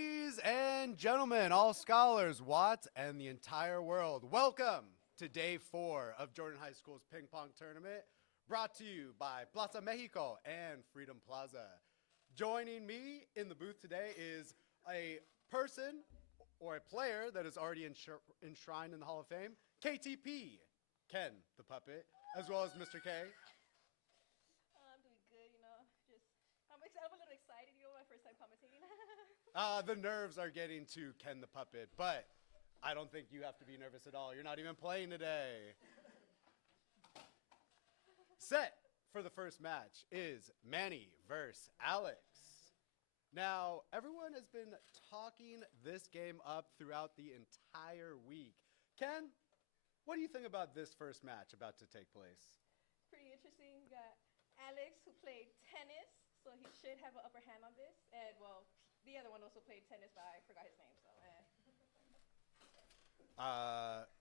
Ladies and gentlemen, all scholars, Watts, and the entire world, welcome to Day 4 of Jordan High School's Ping Pong Tournament, brought to you by Plaza Mexico and Freedom Plaza. Joining me in the booth today is a person or a player that is already enshrined in the Hall of Fame, KTP, Ken the Puppet, as well as Mr. K. I'm doing good, I'm a little excited, my first time commentating. The nerves are getting to Ken the Puppet, but I don't think you have to be nervous at all. You're not even playing today. Set for the first match is Manny versus Alex. Now, everyone has been talking this game up throughout the entire week. Ken, what do you think about this first match about to take place? Pretty interesting. We got Alex, who played tennis, so he should have an upper hand on this. And, well, the other one also played tennis, but I forgot his name, so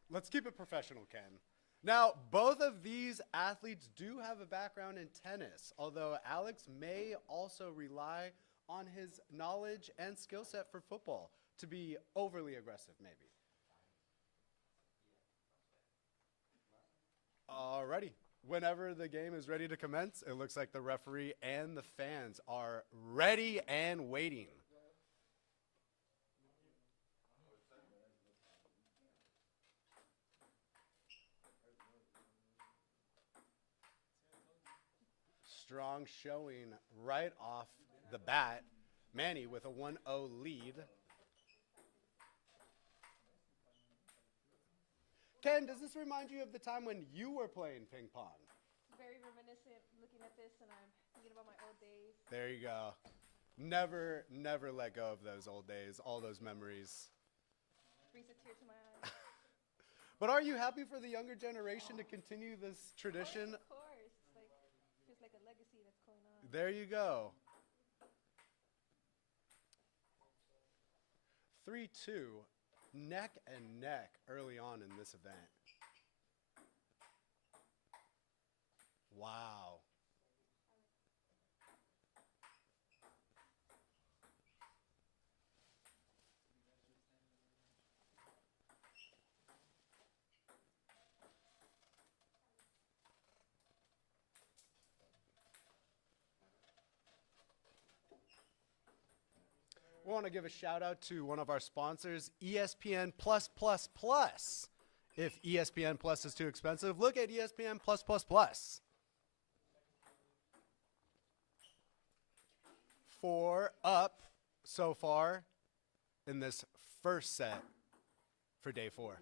Let's keep it professional, Ken. Now, both of these athletes do have a background in tennis, although Alex may also rely on his knowledge and skill set for football to be overly aggressive, maybe. Alrighty. Whenever the game is ready to commence, it looks like the referee and the fans are ready and waiting. Strong showing right off the bat. Manny with a 1-0 lead. Ken, does this remind you of the time when you were playing ping pong? very reminiscent looking at this, and I'm thinking about my old days. There you go. Never let go of those old days, all those memories. Brings a tear to my eye. But are you happy for the younger generation to continue this tradition? Of course. It's just like a legacy that's going on. There you go. 3-2, neck and neck early on in this event. Wow. We want to give a shout out to one of our sponsors, ESPN Plus Plus Plus. If ESPN Plus is too expensive, look at ESPN Plus Plus Plus. 4 up so far in this first set for day 4.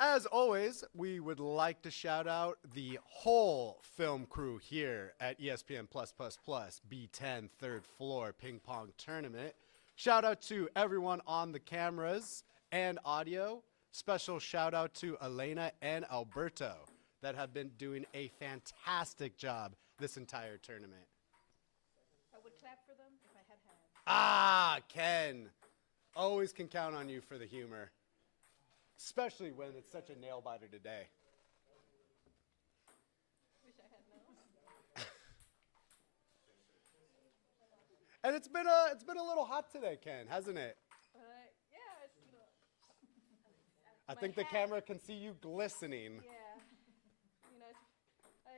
As always, we would like to shout out the whole film crew here at ESPN Plus Plus Plus B10 third floor ping pong tournament. Shout out to everyone on the cameras and audio. Special shout out to Elena and Alberto that have been doing a fantastic job this entire tournament. I would clap for them if I had hands. Ah, Ken. Always can count on you for the humor. Especially when it's such a nail biter today. Wish I had nails. And it's been a little hot today, Ken, hasn't it? Yeah, it's, I think the camera can see you glistening. Yeah,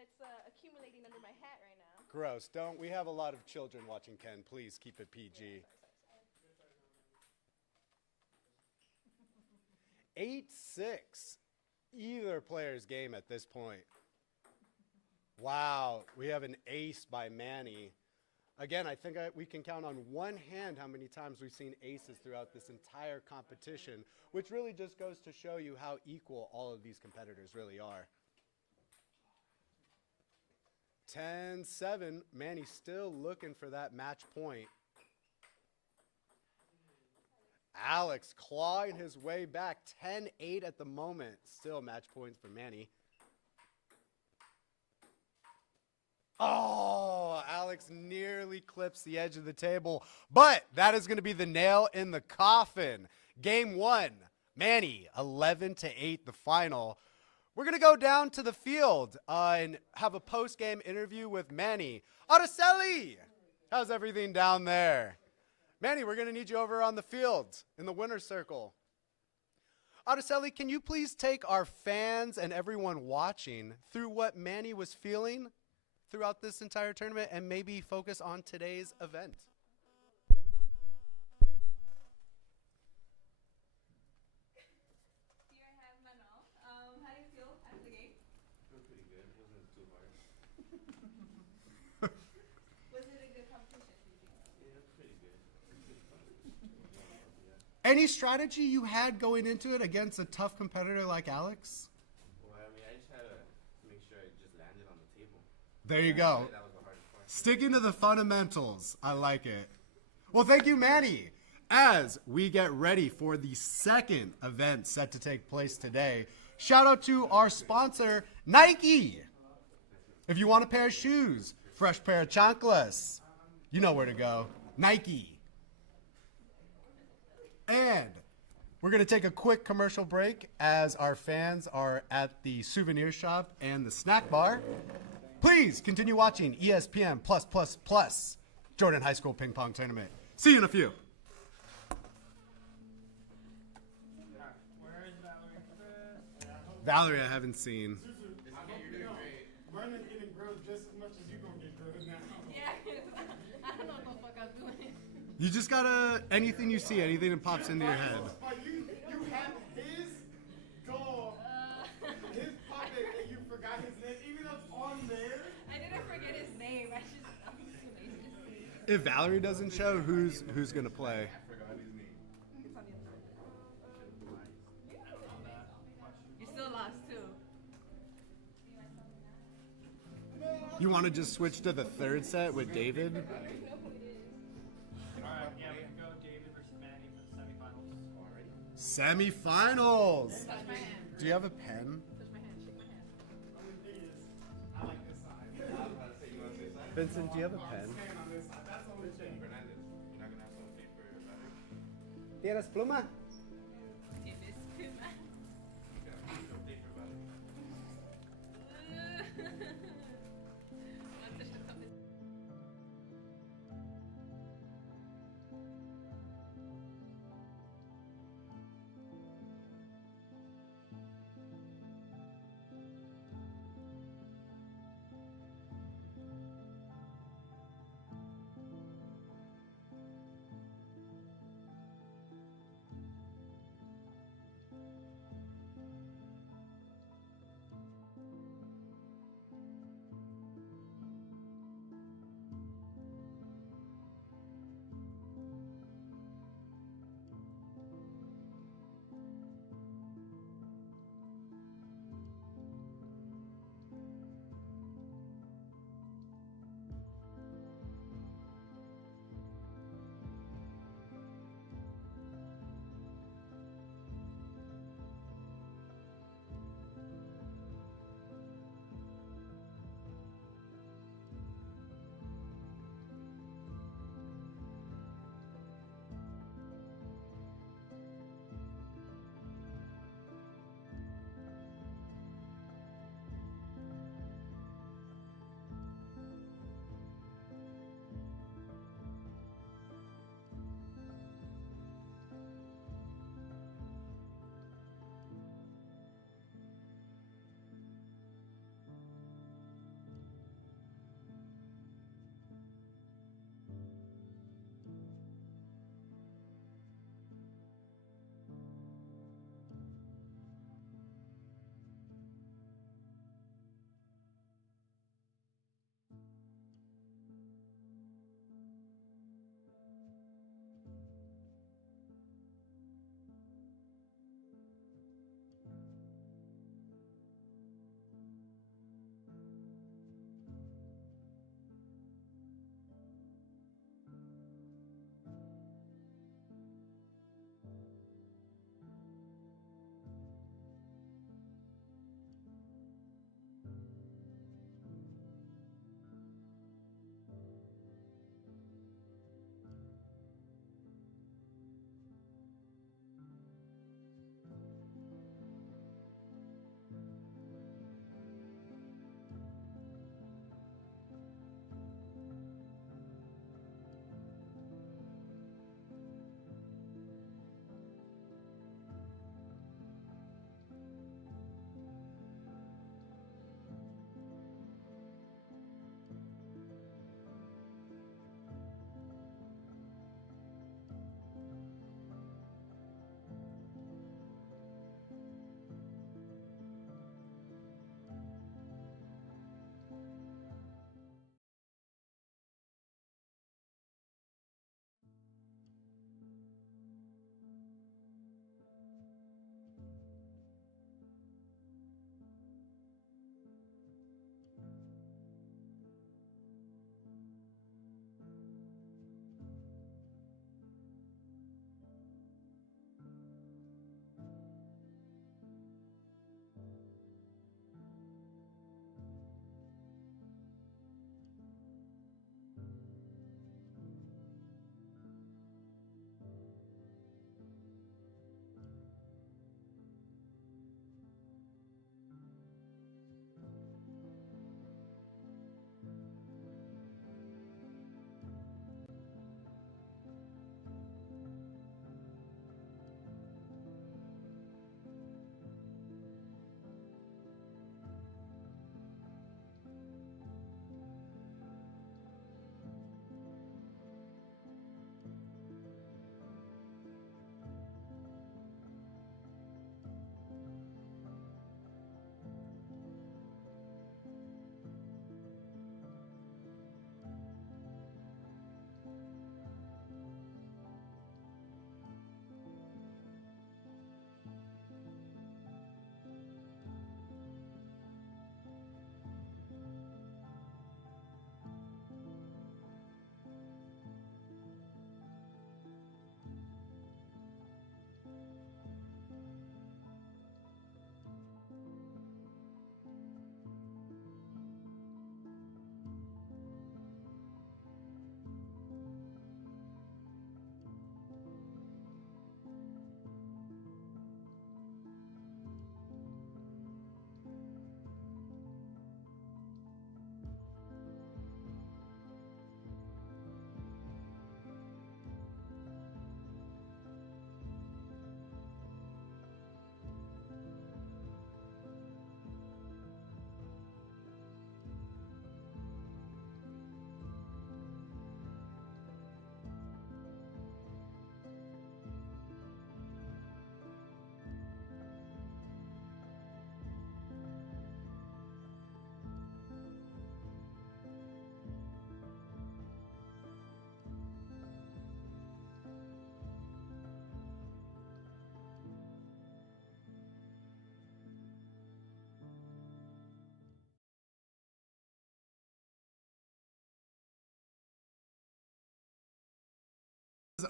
it's accumulating under my hat right now. Gross. Don't. We have a lot of children watching, Ken. Please keep it PG. Yeah, sorry. 8-6, either player's game at this point. Wow, we have an ace by Manny. Again, I think we can count on one hand how many times we've seen aces throughout this entire competition, which really just goes to show you how equal all of these competitors really are. 10-7, Manny still looking for that match point. Alex clawing his way back, 10-8 at the moment. Still match points for Manny. Oh, Alex nearly clips the edge of the table, but that is going to be the nail in the coffin. Game 1, Manny, 11-8 the final. We're going to go down to the field and have a post-game interview with Manny Araceli. How's everything down there? Manny, we're going to need you over on the field in the winner's circle. Araceli, can you please take our fans and everyone watching through what Manny was feeling throughout this entire tournament and maybe focus on today's event? Here I have Manuel. How do you feel after the game? Feel pretty good. Wasn't too hard. Was it a good competition, do you think? Yeah, pretty good. Good fun. Yeah. Any strategy you had going into it against a tough competitor like Alex? Well, I mean, I just had to make sure I just landed on the table. There you go. That was the hardest part. Sticking to the fundamentals. I like it. Well, thank you, Manny. As we get ready for the second event set to take place today, shout out to our sponsor, Nike. If you want a pair of shoes, fresh pair of chanclas, you know where to go. Nike. And we're going to take a quick commercial break as our fans are at the souvenir shop and the snack bar. Please continue watching ESPN +++ Jordan High School Ping Pong Tournament. See you in a few. Where is Valerie? Valerie, I haven't seen. You're doing great. Brandon's getting grilled just as much as you're going to get grilled now. Yeah, I don't know what the fuck I'm doing. You just gotta, anything you see, anything that pops into your head. But you have his dog, his puppet, and you forgot his name, even though it's on there. I didn't forget his name. I'm too lazy to see. If Valerie doesn't show, who's gonna play? I forgot his name. It's on the other side. You're still lost too. You want to just switch to the third set with David? Alright, yeah, we can go David versus Manny for the semifinals. Semifinals. Touch my hand. Do you have a pen? Touch my hand. Shake my hand. Only thing is, I like this side. I was about to say, you want to say something? Vincent, do you have a pen? Stand on this side. That's the only thing. Fernandez, you're not going to have some paper about it? ¿Tienes pluma? Tienes pluma. Yeah, some paper about it. Not touch the cup.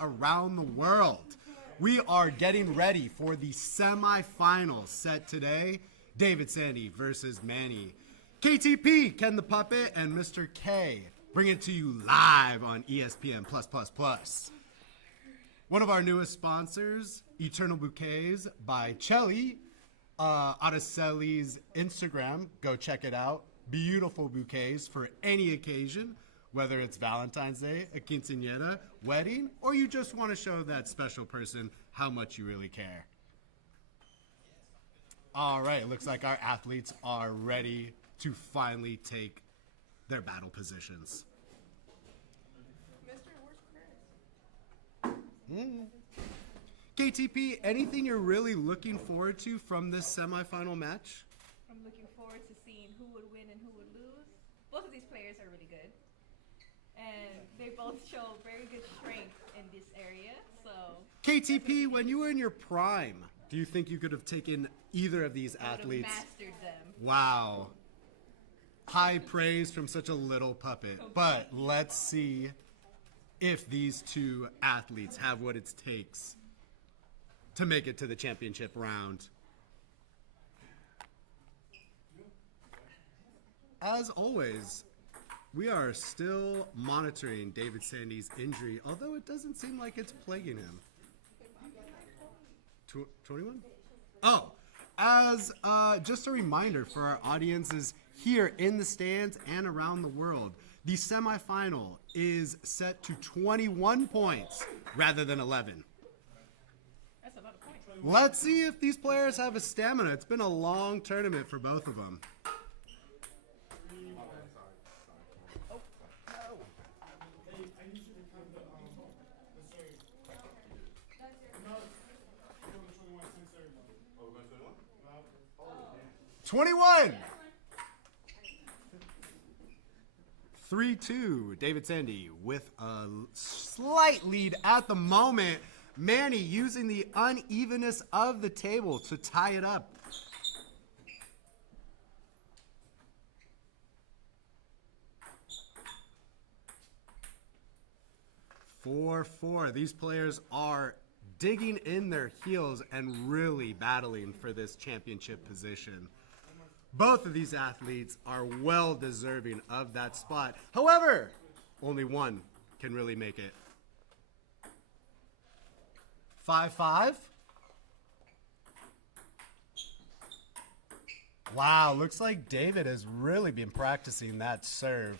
around the world. We are getting ready for the semifinals set today. David Sandy versus Manny. KTP, Ken the Puppet, and Mr. K bring it to you live on ESPN+++. One of our newest sponsors, Eternal Bouquets by Chelly, Araceli's Instagram. Go check it out. Beautiful bouquets for any occasion, whether it's Valentine's Day, a quinceañera, wedding, or you just want to show that special person how much you really care. All right, it looks like our athletes are ready to finally take their battle positions. Mister, where's Chris? KTP, anything you're really looking forward to from this semifinal match? I'm looking forward to seeing who would win and who would lose. Both of these players are really good. And they both show very good strength in this area. So KTP, when you were in your prime, do you think you could have taken either of these I would have athletes? mastered them. Wow. High praise from such a little puppet. But let's see if these two athletes have what it takes to make it to the championship round. As always, we are still monitoring David Sandy's injury, although it doesn't seem like it's plaguing him. 21? Oh, as just a reminder for our audiences here in the stands and around the world, the semifinal is set to 21 points rather than 11. That's a lot of points. Let's see if these players have a stamina. It's been a long tournament for both of them. I need you to count the series. No, 21 since everybody. Oh, we're going 21? 21! 3-2, David Sandy with a slight lead at the moment. Manny using the unevenness of the table to tie it up. Four. These players are digging in their heels and really battling for this championship position. Both of these athletes are well deserving of that spot. However, only one can really make it. 5-5. Wow, looks like David has really been practicing that serve.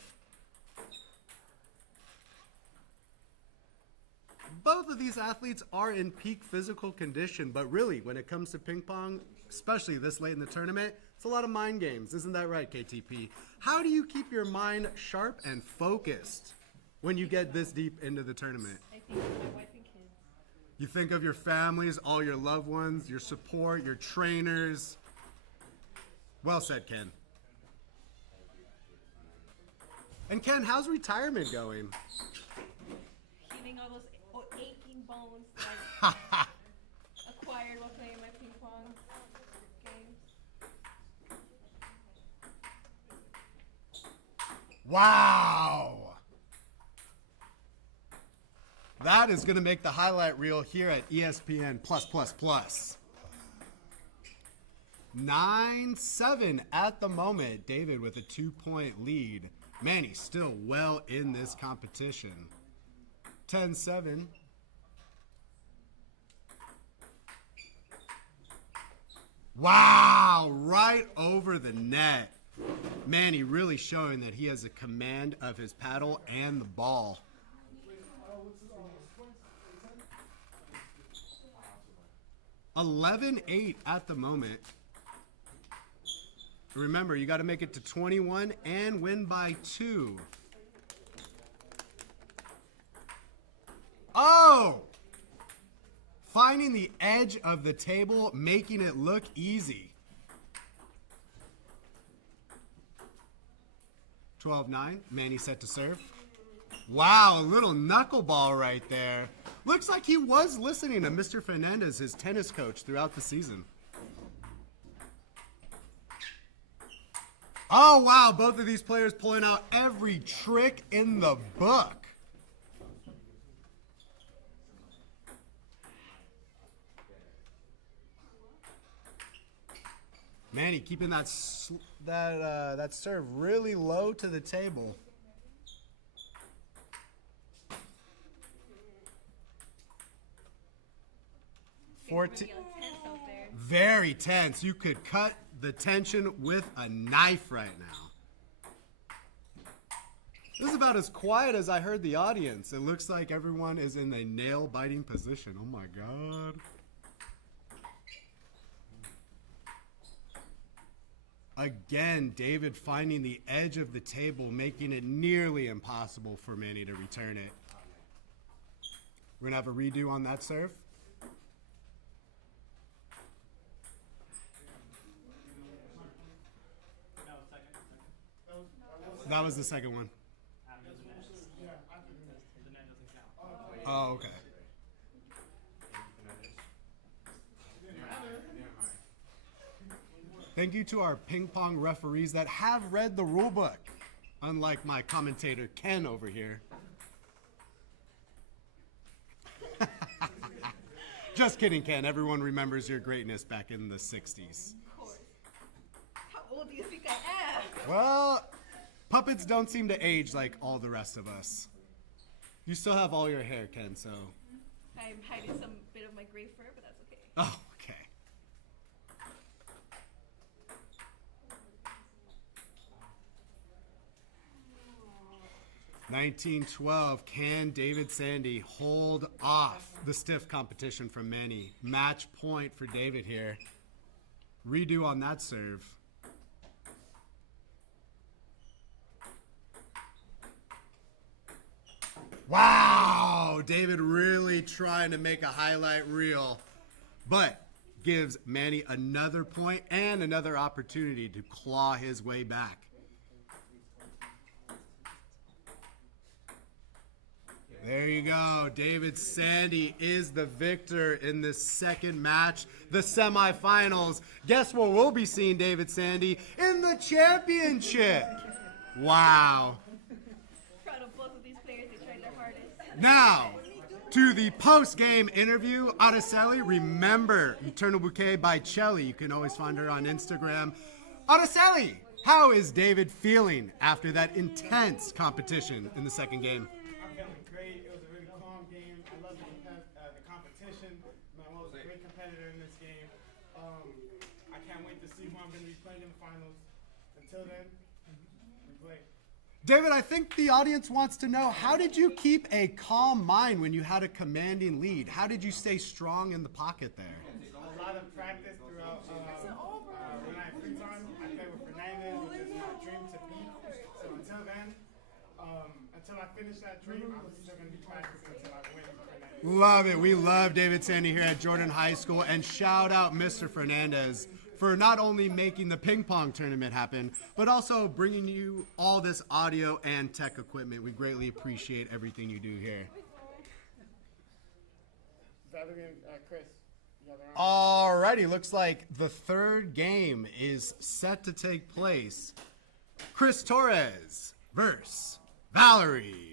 Both of these athletes are in peak physical condition, but really, when it comes to ping pong, especially this late in the tournament, it's a lot of mind games. Isn't that right, KTP? How do you keep your mind sharp and focused when you get this deep into the tournament? I think of my wife and kids. You think of your families, all your loved ones, your support, your trainers. Well said, Ken. And Ken, how's retirement going? Healing all those aching bones that I acquired while playing my ping pong games. Wow! That is going to make the highlight reel here at ESPN+++. 9-7 at the moment. David with a 2-point lead. Manny still well in this competition. 10-7. Wow! Right over the net. Manny really showing that he has a command of his paddle and the ball. 11-8 at the moment. Remember, you got to make it to 21 and win by 2. Oh! Finding the edge of the table, making it look easy. 12-9, Manny set to serve. Wow, a little knuckleball right there. Looks like he was listening to Mr. Fernandez, his tennis coach, throughout the season. Oh, wow, both of these players pulling out every trick in the book. Manny keeping that that serve really low to the table. Getting real tense out there. Very tense. You could cut the tension with a knife right now. This is about as quiet as I heard the audience. It looks like everyone is in a nail-biting position. Oh my God. Again, David finding the edge of the table, making it nearly impossible for Manny to return it. We're gonna have a redo on that serve. That was the second one. Oh, okay. Thank you to our ping pong referees that have read the rule book, unlike my commentator Ken over here. Just kidding, Ken. Everyone remembers your greatness back in the 60s. Of course. How old do you think I am? Well, puppets don't seem to age like all the rest of us. You still have all your hair, Ken, so. I'm hiding some bit of my gray fur, but that's okay. Oh, okay. $19-12. Can David Sandy hold off the stiff competition from Manny? Match point for David here. Redo on that serve. Wow! David really trying to make a highlight reel, but gives Manny another point and another opportunity to claw his way back. There you go. David Sandy is the victor in this second match, the semifinals. Guess where we'll be seeing David Sandy? In the championship. Wow. Proud of both of these players. They tried their hardest. Now, to the post-game interview, Araceli, remember, Eternal Bouquet by Chelly. You can always find her on Instagram. Araceli, how is David feeling after that intense competition in the second game? I'm feeling great. It was a really calm game. I love the competition. Manuel was a great competitor in this game. I can't wait to see who I'm going to be playing in the finals. Until then, we play. David, I think the audience wants to know, how did you keep a calm mind when you had a commanding lead? How did you stay strong in the pocket there? A lot of practice throughout. When I have free time, I play with Fernandez, which is my dream to beat. So until then, until I finish that dream, I'm still going to be practicing until I win Fernandez. Love it. We love David Sandy here at Jordan High School. And shout out Mr. Fernandez for not only making the ping pong tournament happen, but also bringing you all this audio and tech equipment. We greatly appreciate everything you do here. Valerie and Chris. Alrighty, looks like the third game is set to take place. Chris Torres versus Valerie.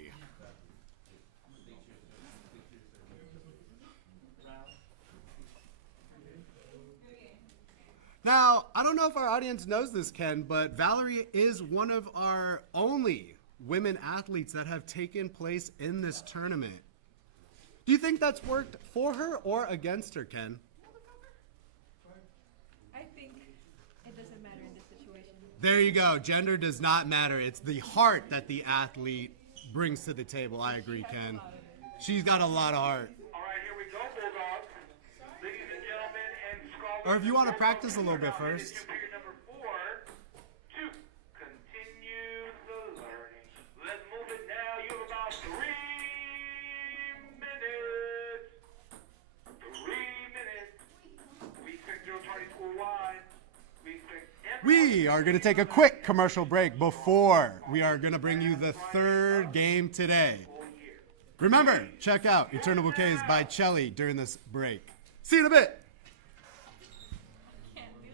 Now, I don't know if our audience knows this, Ken, but Valerie is one of our only women athletes that have taken place in this tournament. Do you think that's worked for her or against her, Ken? I think it doesn't matter in this situation. There you go. Gender does not matter. It's the heart that the athlete brings to the table. I agree, Ken. She's got a lot of heart. All right, here we go, Bulldogs. Ladies and gentlemen, and scholars. Or if you want to practice a little bit first. Figure number 4 to continue the learning. Let's move it now. You have about 3 minutes. 3 minutes. We expect your party to wide. We expect We are going to take a quick commercial break before we are going to bring you the third game today. Remember, check out Eternal Bouquets by Chelly during this break. See you in a bit. Can't do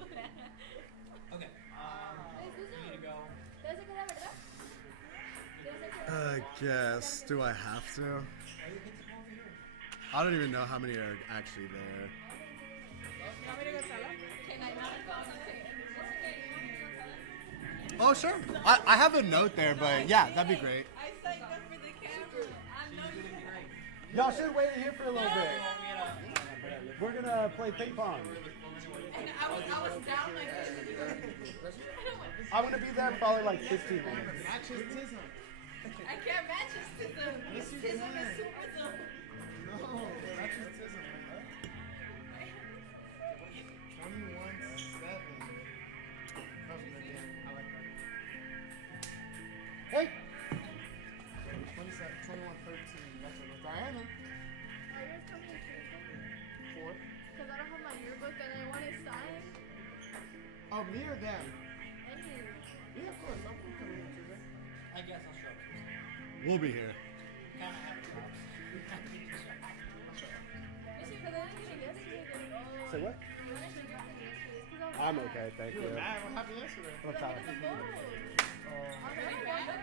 that. I guess. Do I have to? I don't even know how many are actually there. Can I not go? Oh, sure. I have a note there, but yeah, that'd be great. I signed up for the camera. I'm not Y'all should wait here for a little bit. We're gonna play ping pong. And I was down like this. I'm gonna be there in probably like 15 minutes. Match his tism. I can't match his tism. Yes, you Tism can. is superism. No, match his tism. 21-7. I like that. Hey! 21-13. That's it. Diana. Are you guys coming to Tuesday? 4. Because I don't have my yearbook and I want it signed. Oh, me or them? Any. Yeah, of course. I'm coming on Tuesday. I guess I'll show up. We'll be here. Kind of have a job. Because I didn't get it yesterday. Oh. Say what? I didn't get it yesterday. 'Cause I was I'm okay, thank You you. were mad. What happened yesterday? I'm tired. I didn't want it. I didn't want it.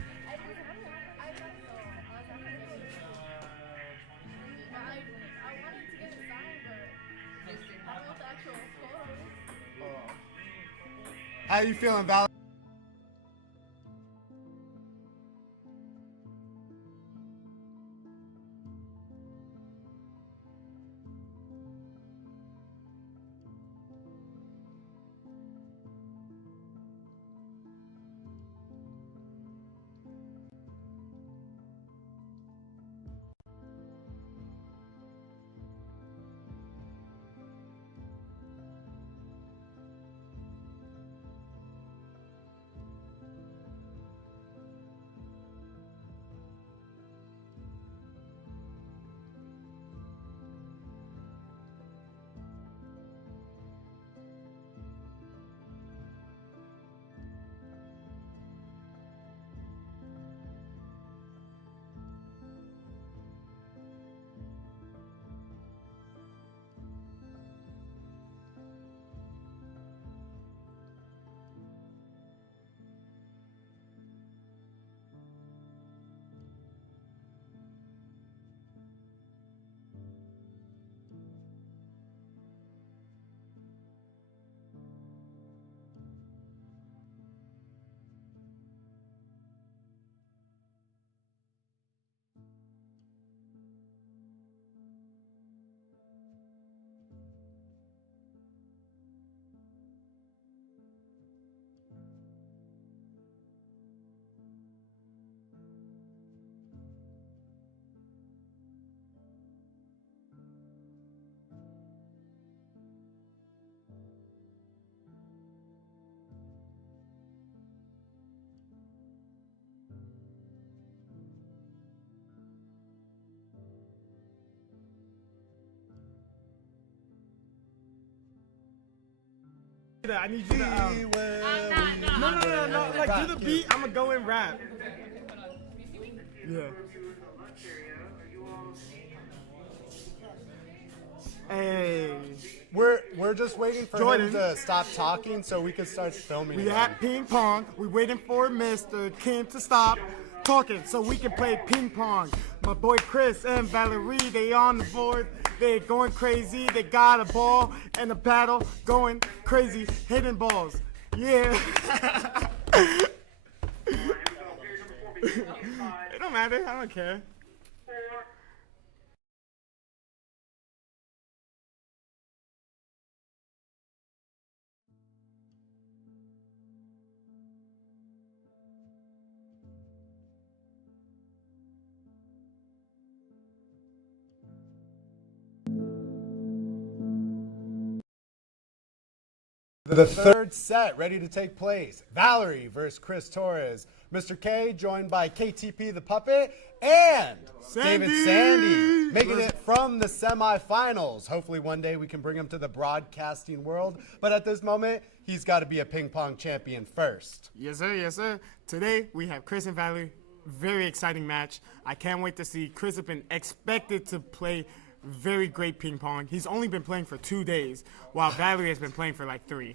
I got it though. I was happy with it. I wanted to get it signed, but I don't want the actual photos. How you feeling, Val? I need you to. No. Like, do the beat. I'm gonna go and rap. Yeah. Hey. We're just waiting for Jordan. him to stop talking so we can start filming. We again. at ping pong. We waiting for Mr. Kim to stop talking so we can play ping pong. My boy Chris and Valerie, they on the board. They going crazy. They got a ball and a paddle going crazy, hitting balls. Yeah. It don't matter. I don't care. The third set ready to take place. Valerie versus Chris Torres. Mr. K joined by KTP the Puppet and David Sandy, making it from the semifinals. Hopefully one day we can bring him to the broadcasting world. But at this moment, he's got to be a ping pong champion first. Yes, sir. Yes, sir. Today we have Chris and Valerie. Very exciting match. I can't wait to see. Chris has been expected to play very great ping pong. He's only been playing for 2 days, while Valerie has been playing for like 3.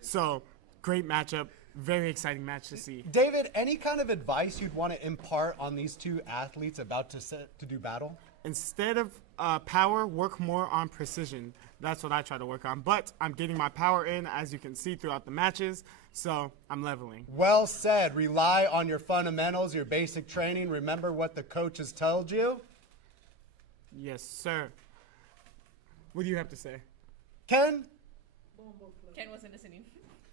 So, great matchup. very exciting match to see. David, any kind of advice you'd want to impart on these two athletes about to do battle? Instead of power, work more on precision. That's what I try to work on. But I'm getting my power in, as you can see throughout the matches, so I'm leveling. Well said. Rely on your fundamentals, your basic training. Remember what the coach has told you. Yes, sir. What do you have to say? Ken? Ken wasn't listening.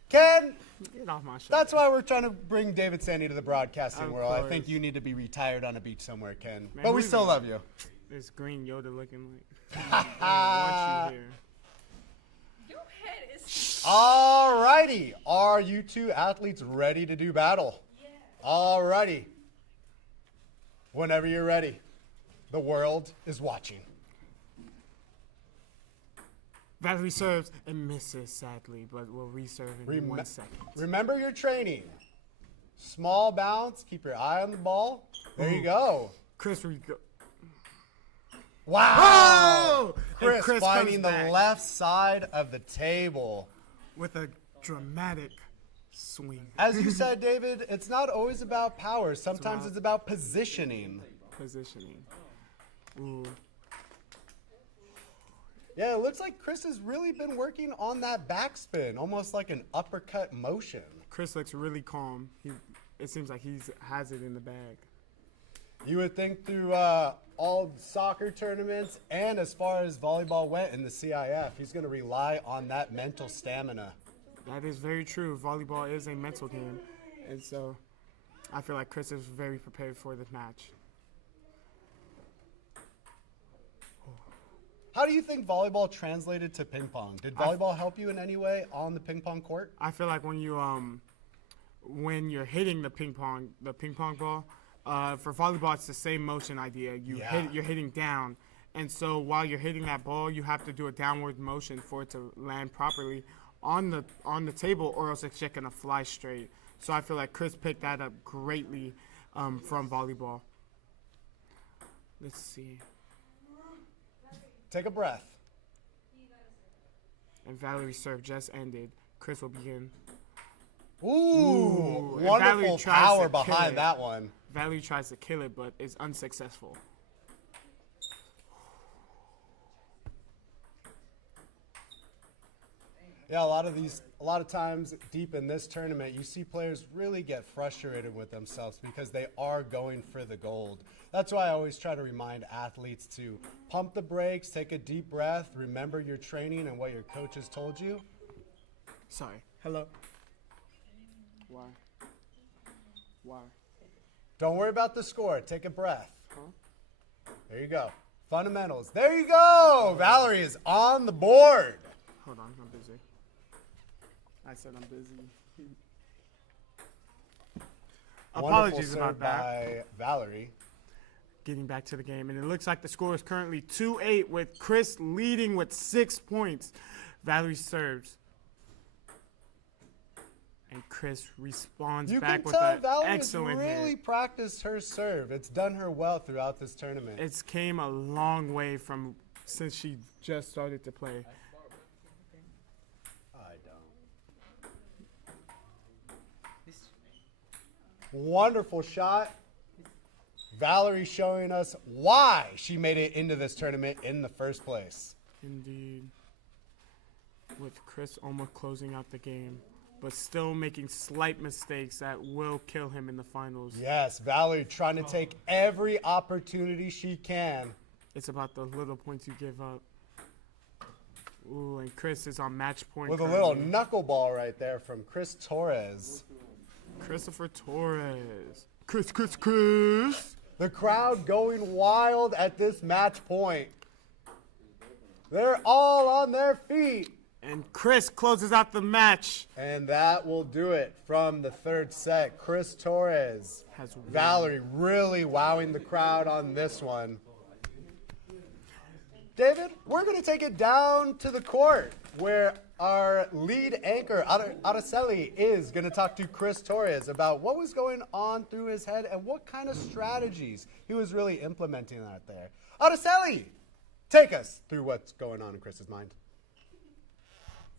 Ken? Get off my shoulder. That's why we're trying to bring David Sandy to the broadcasting Of world. I course. think you need to be retired on a beach somewhere, Ken. Man, But we who still is love you. This green Yoda looking like. I want you here. Your head is. All righty. Are you two athletes ready to do battle? Yeah. All righty. Whenever you're ready. The world is watching. Valerie serves and misses, sadly, but will reserve in 1 second. Remember your training. Small bounce. Keep your eye on the ball. There you go. Chris, Wow. Oh! And Chris Chris finding comes the back. left side of the table. with a dramatic swing. As you said, David, it's not always about power. Sometimes about- it's about positioning. Positioning. Ooh. Yeah, it looks like Chris has really been working on that backspin, almost like an uppercut motion. Chris looks really calm. It seems like he has it in the bag. You would think through all soccer tournaments and as far as volleyball went in the CIF, he's going to rely on that mental stamina. That is very true. Volleyball is a mental game. And so I feel like Chris is very prepared for this match. How do you think volleyball translated to ping pong? Did volleyball help you in any way on the ping pong court? I feel like when you're hitting the ping pong ball, for volleyball it's the same motion idea. You're hitting down, and so while you're hitting that ball, you have to do a downward motion for it to land properly on the table, or else it's just gonna fly straight. So I feel like Chris picked that up greatly from volleyball. Let's see. Take a breath. And Valerie's serve just ended. Chris will begin. Ooh, and Valerie wonderful tries power to kill behind it. that one. Valerie tries to kill it, but is unsuccessful. Yeah, a lot of times deep in this tournament, you see players really get frustrated with themselves because they are going for the gold. That's why I always try to remind athletes to pump the brakes, take a deep breath, remember your training and what your coach has told you. Sorry. Hello. Why? Why? Don't worry about the score. Take a breath. There you go. Fundamentals. There you go. Valerie is on the board. Hold on, I'm busy. I said I'm busy. Wonderful Apologies serve about that. by Valerie. Getting back to the game, and it looks like the score is currently 2-8 with Chris leading with 6 points. Valerie serves. And Chris responds You back can with tell an Valerie has excellent really hit. practiced her serve. It's done her well throughout this tournament. It's came a long way from since she just started to play. I don't. Wonderful shot. Valerie showing us why she made it into this tournament in the first place. Indeed. With Chris almost closing out the game, but still making slight mistakes that will kill him in the finals. Yes, Valerie trying to take every opportunity she can. It's about the little points you give up. Ooh, and Chris is on match point. With a currently. little knuckleball right there from Chris Torres. Christopher Torres. Chris. The crowd going wild at this match point. They're all on their feet. And Chris closes out the match. And that will do it from the third set. Chris Torres. Has won. Valerie really wowing the crowd on this one. David, we're going to take it down to the court where our lead anchor, Araceli, is going to talk to Chris Torres about what was going on through his head and what kind of strategies he was really implementing out there. Araceli, take us through what's going on in Chris's mind.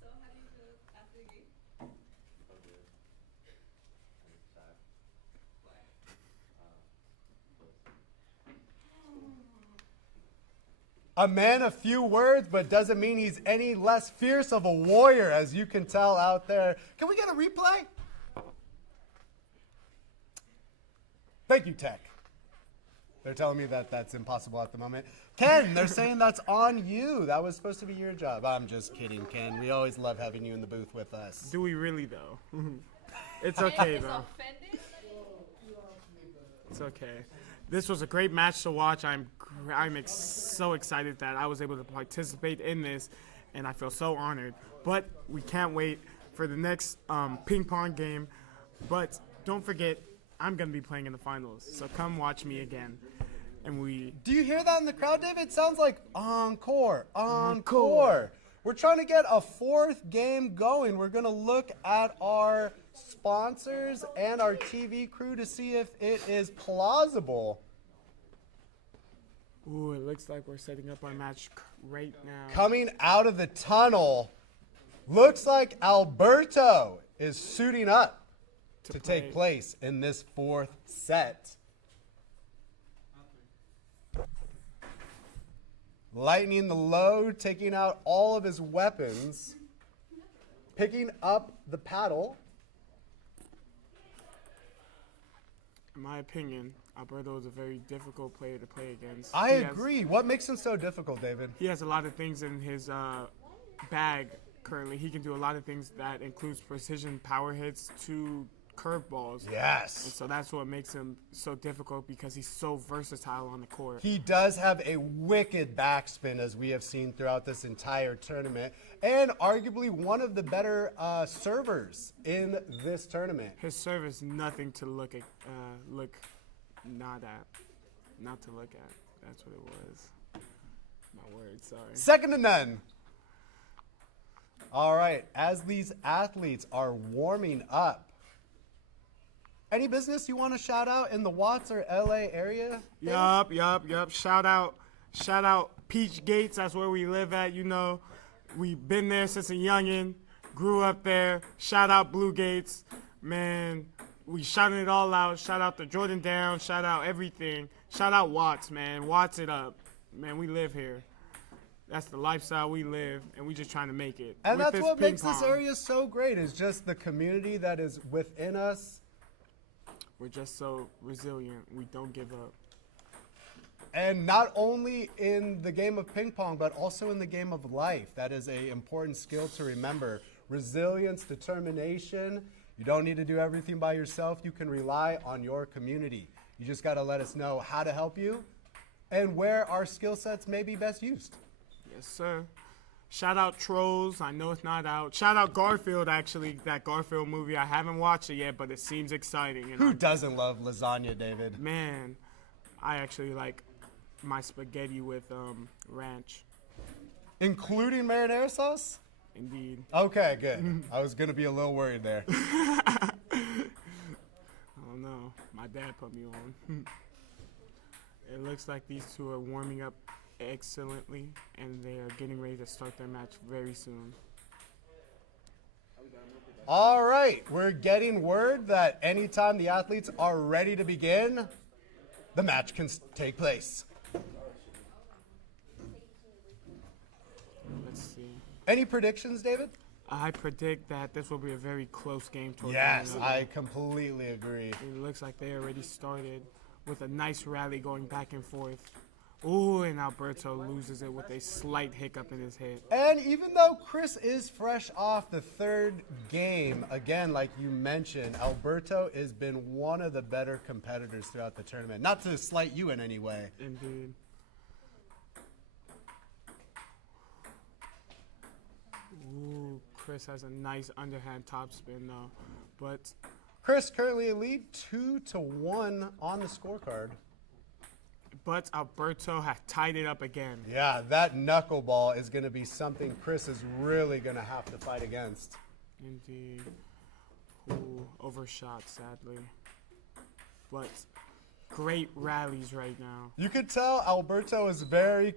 So how do you feel after the game? A man of few words, but doesn't mean he's any less fierce of a warrior, as you can tell out there. Can we get a replay? Thank you, Tech. They're telling me that that's impossible at the moment. Ken, they're saying that's on you. That was supposed to be your job. I'm just kidding, Ken. We always love having you in the booth with us. Do we really, though? It's okay, though. It's okay. This was a great match to watch. I'm so excited that I was able to participate in this, and I feel so honored. But we can't wait for the next ping pong game. But don't forget, I'm going to be playing in the finals, so come watch me again. And Do you hear that in the crowd, David? It sounds like encore, encore. We're trying to get a fourth game going. We're going to look at our sponsors and our TV crew to see if it is plausible. Ooh, it looks like we're setting up our match right now. Coming out of the tunnel, looks like Alberto is suiting up to take place in this fourth set. Lightening the load, taking out all of his weapons, picking up the paddle. In my opinion, Alberto is a very difficult player to play against. I agree. What makes him so difficult, David? He has a lot of things in his bag currently. He can do a lot of things that includes precision power hits to curveballs. Yes. And so that's what makes him so difficult, because he's so versatile on the court. He does have a wicked backspin, as we have seen throughout this entire tournament, and arguably one of the better servers in this tournament. His serve is nothing to look at, not to look at. That's what it was. My word, sorry. Second to none. All right, as these athletes are warming up, any business you want to shout out in the Watts or LA area? Yup. Shout out Peach Gates. That's where we live at. You know, we've been there since a youngin'. Grew up there. Shout out Blue Gates. Man, we shouting it all out. Shout out the Jordan Down. Shout out everything. Shout out Watts, man. Watts it up. Man, we live here. That's the lifestyle we live, and we just trying to make it. And that's what makes this area so great, is just the community that is within us. We're just so resilient. We don't give up. And not only in the game of ping pong, but also in the game of life. That is an important skill to remember. Resilience, determination. You don't need to do everything by yourself. You can rely on your community. You just got to let us know how to help you and where our skill sets may be best used. Yes, sir. Shout out Trolls. I know it's not out. Shout out Garfield, actually. That Garfield movie. I haven't watched it yet, but it seems exciting. Who doesn't love lasagna, David? Man, I actually like my spaghetti with ranch. Including marinara sauce? Indeed. Okay, good. I was going to be a little worried there. I don't know. My dad put me on. It looks like these two are warming up excellently, and they are getting ready to start their match very soon. All right, we're getting word that anytime the athletes are ready to begin, the match can take place. Let's see. Any predictions, David? I predict that this will be a very close game. Yes, I completely agree. It looks like they already started with a nice rally going back and forth. Ooh, and Alberto loses it with a slight hiccup in his head. And even though Chris is fresh off the third game, again, like you mentioned, Alberto has been one of the better competitors throughout the tournament. Not to slight you in any way. Indeed. Ooh, Chris has a nice underhand topspin though, but Chris currently a lead 2-1 on the scorecard. But Alberto has tied it up again. Yeah, that knuckleball is going to be something Chris is really going to have to fight against. Indeed. Ooh, overshot, sadly. But great rallies right now. You could tell Alberto is very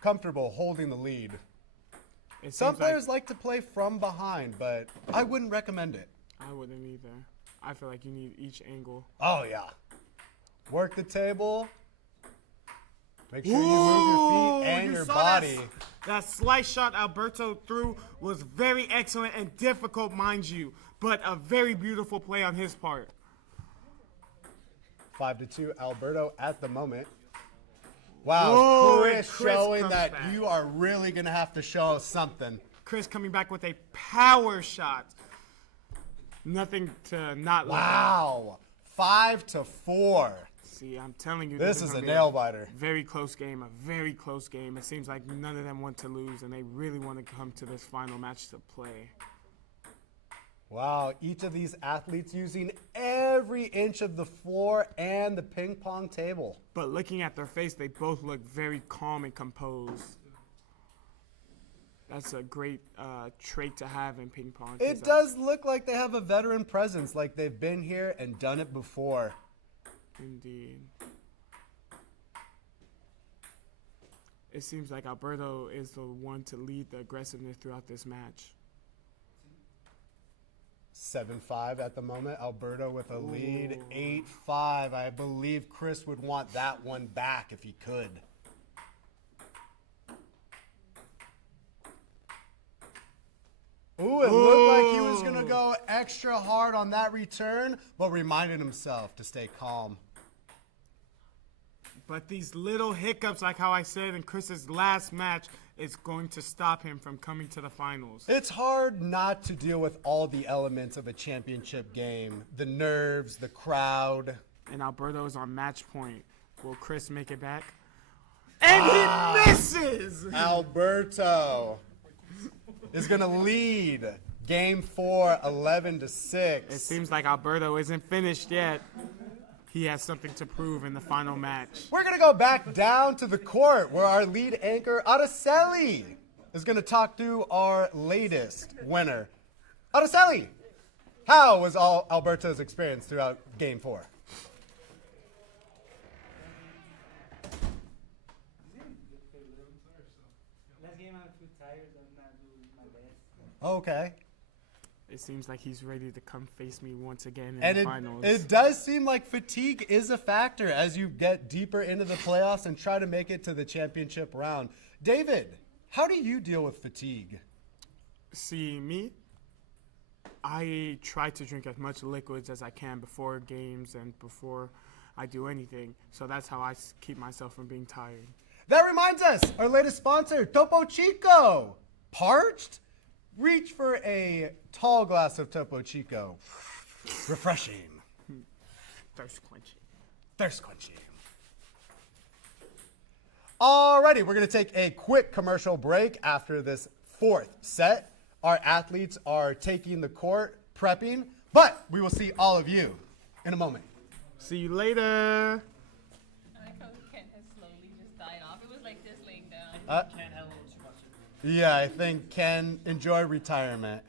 comfortable holding the lead. Some players like to play from behind, but I wouldn't recommend it. I wouldn't either. I feel like you need each angle. Oh, yeah. Work the table. Make sure you move your feet and you your saw body. That slice shot Alberto threw was very excellent and difficult, mind you, but a very beautiful play on his part. 5-2 Alberto at the moment. Wow, Whoa, and Chris Chris showing comes that back. you are really going to have to show us something. Chris coming back with a power shot. Nothing to not look at. Wow, 5-4. See, I'm telling you, This is gonna a be nail biter. Very close game, a very close game. It seems like none of them want to lose, and they really want to come to this final match to play. Wow, each of these athletes using every inch of the floor and the ping pong table. But looking at their face, they both look very calm and composed. That's a great trait to have in ping pong. It does look like they have a veteran presence, like they've been here and done it before. Indeed. It seems like Alberto is the one to lead the aggressiveness throughout this match. 7-5 at the moment. Alberto with a lead. 8-5. I believe Chris would want that one back if he could. Ooh, it looked like he was going to go extra hard on that return, but reminded himself to stay calm. But these little hiccups, like how I said in Chris's last match, is going to stop him from coming to the finals. It's hard not to deal with all the elements of a championship game. The nerves, the crowd. And Alberto is on match point. Will Chris make it back? And he misses! Alberto is going to lead Game 4, 11-6. It seems like Alberto isn't finished yet. He has something to prove in the final match. We're going to go back down to the court where our lead anchor, Araceli, is going to talk through our latest winner. Araceli, how was Alberto's experience throughout Game 4? Last game I'm too tired. I'm not doing my best. Okay. It seems like he's ready to come face me once again in And the finals. it does seem like fatigue is a factor as you get deeper into the playoffs and try to make it to the championship round. David, how do you deal with fatigue? See, me, I try to drink as much liquids as I can before games and before I do anything. So that's how I keep myself from being tired. That reminds us, our latest sponsor, Topo Chico. Parched? Reach for a tall glass of Topo Chico. Refreshing. Thirst quenching. Thirst quenching. Alrighty, we're going to take a quick commercial break after this fourth set. Our athletes are taking the court, prepping, but we will see all of you in a moment. See you later. I like how Ken has slowly just died off. It was like this laying down. Can't handle too much. Yeah, I think Ken enjoy retirement.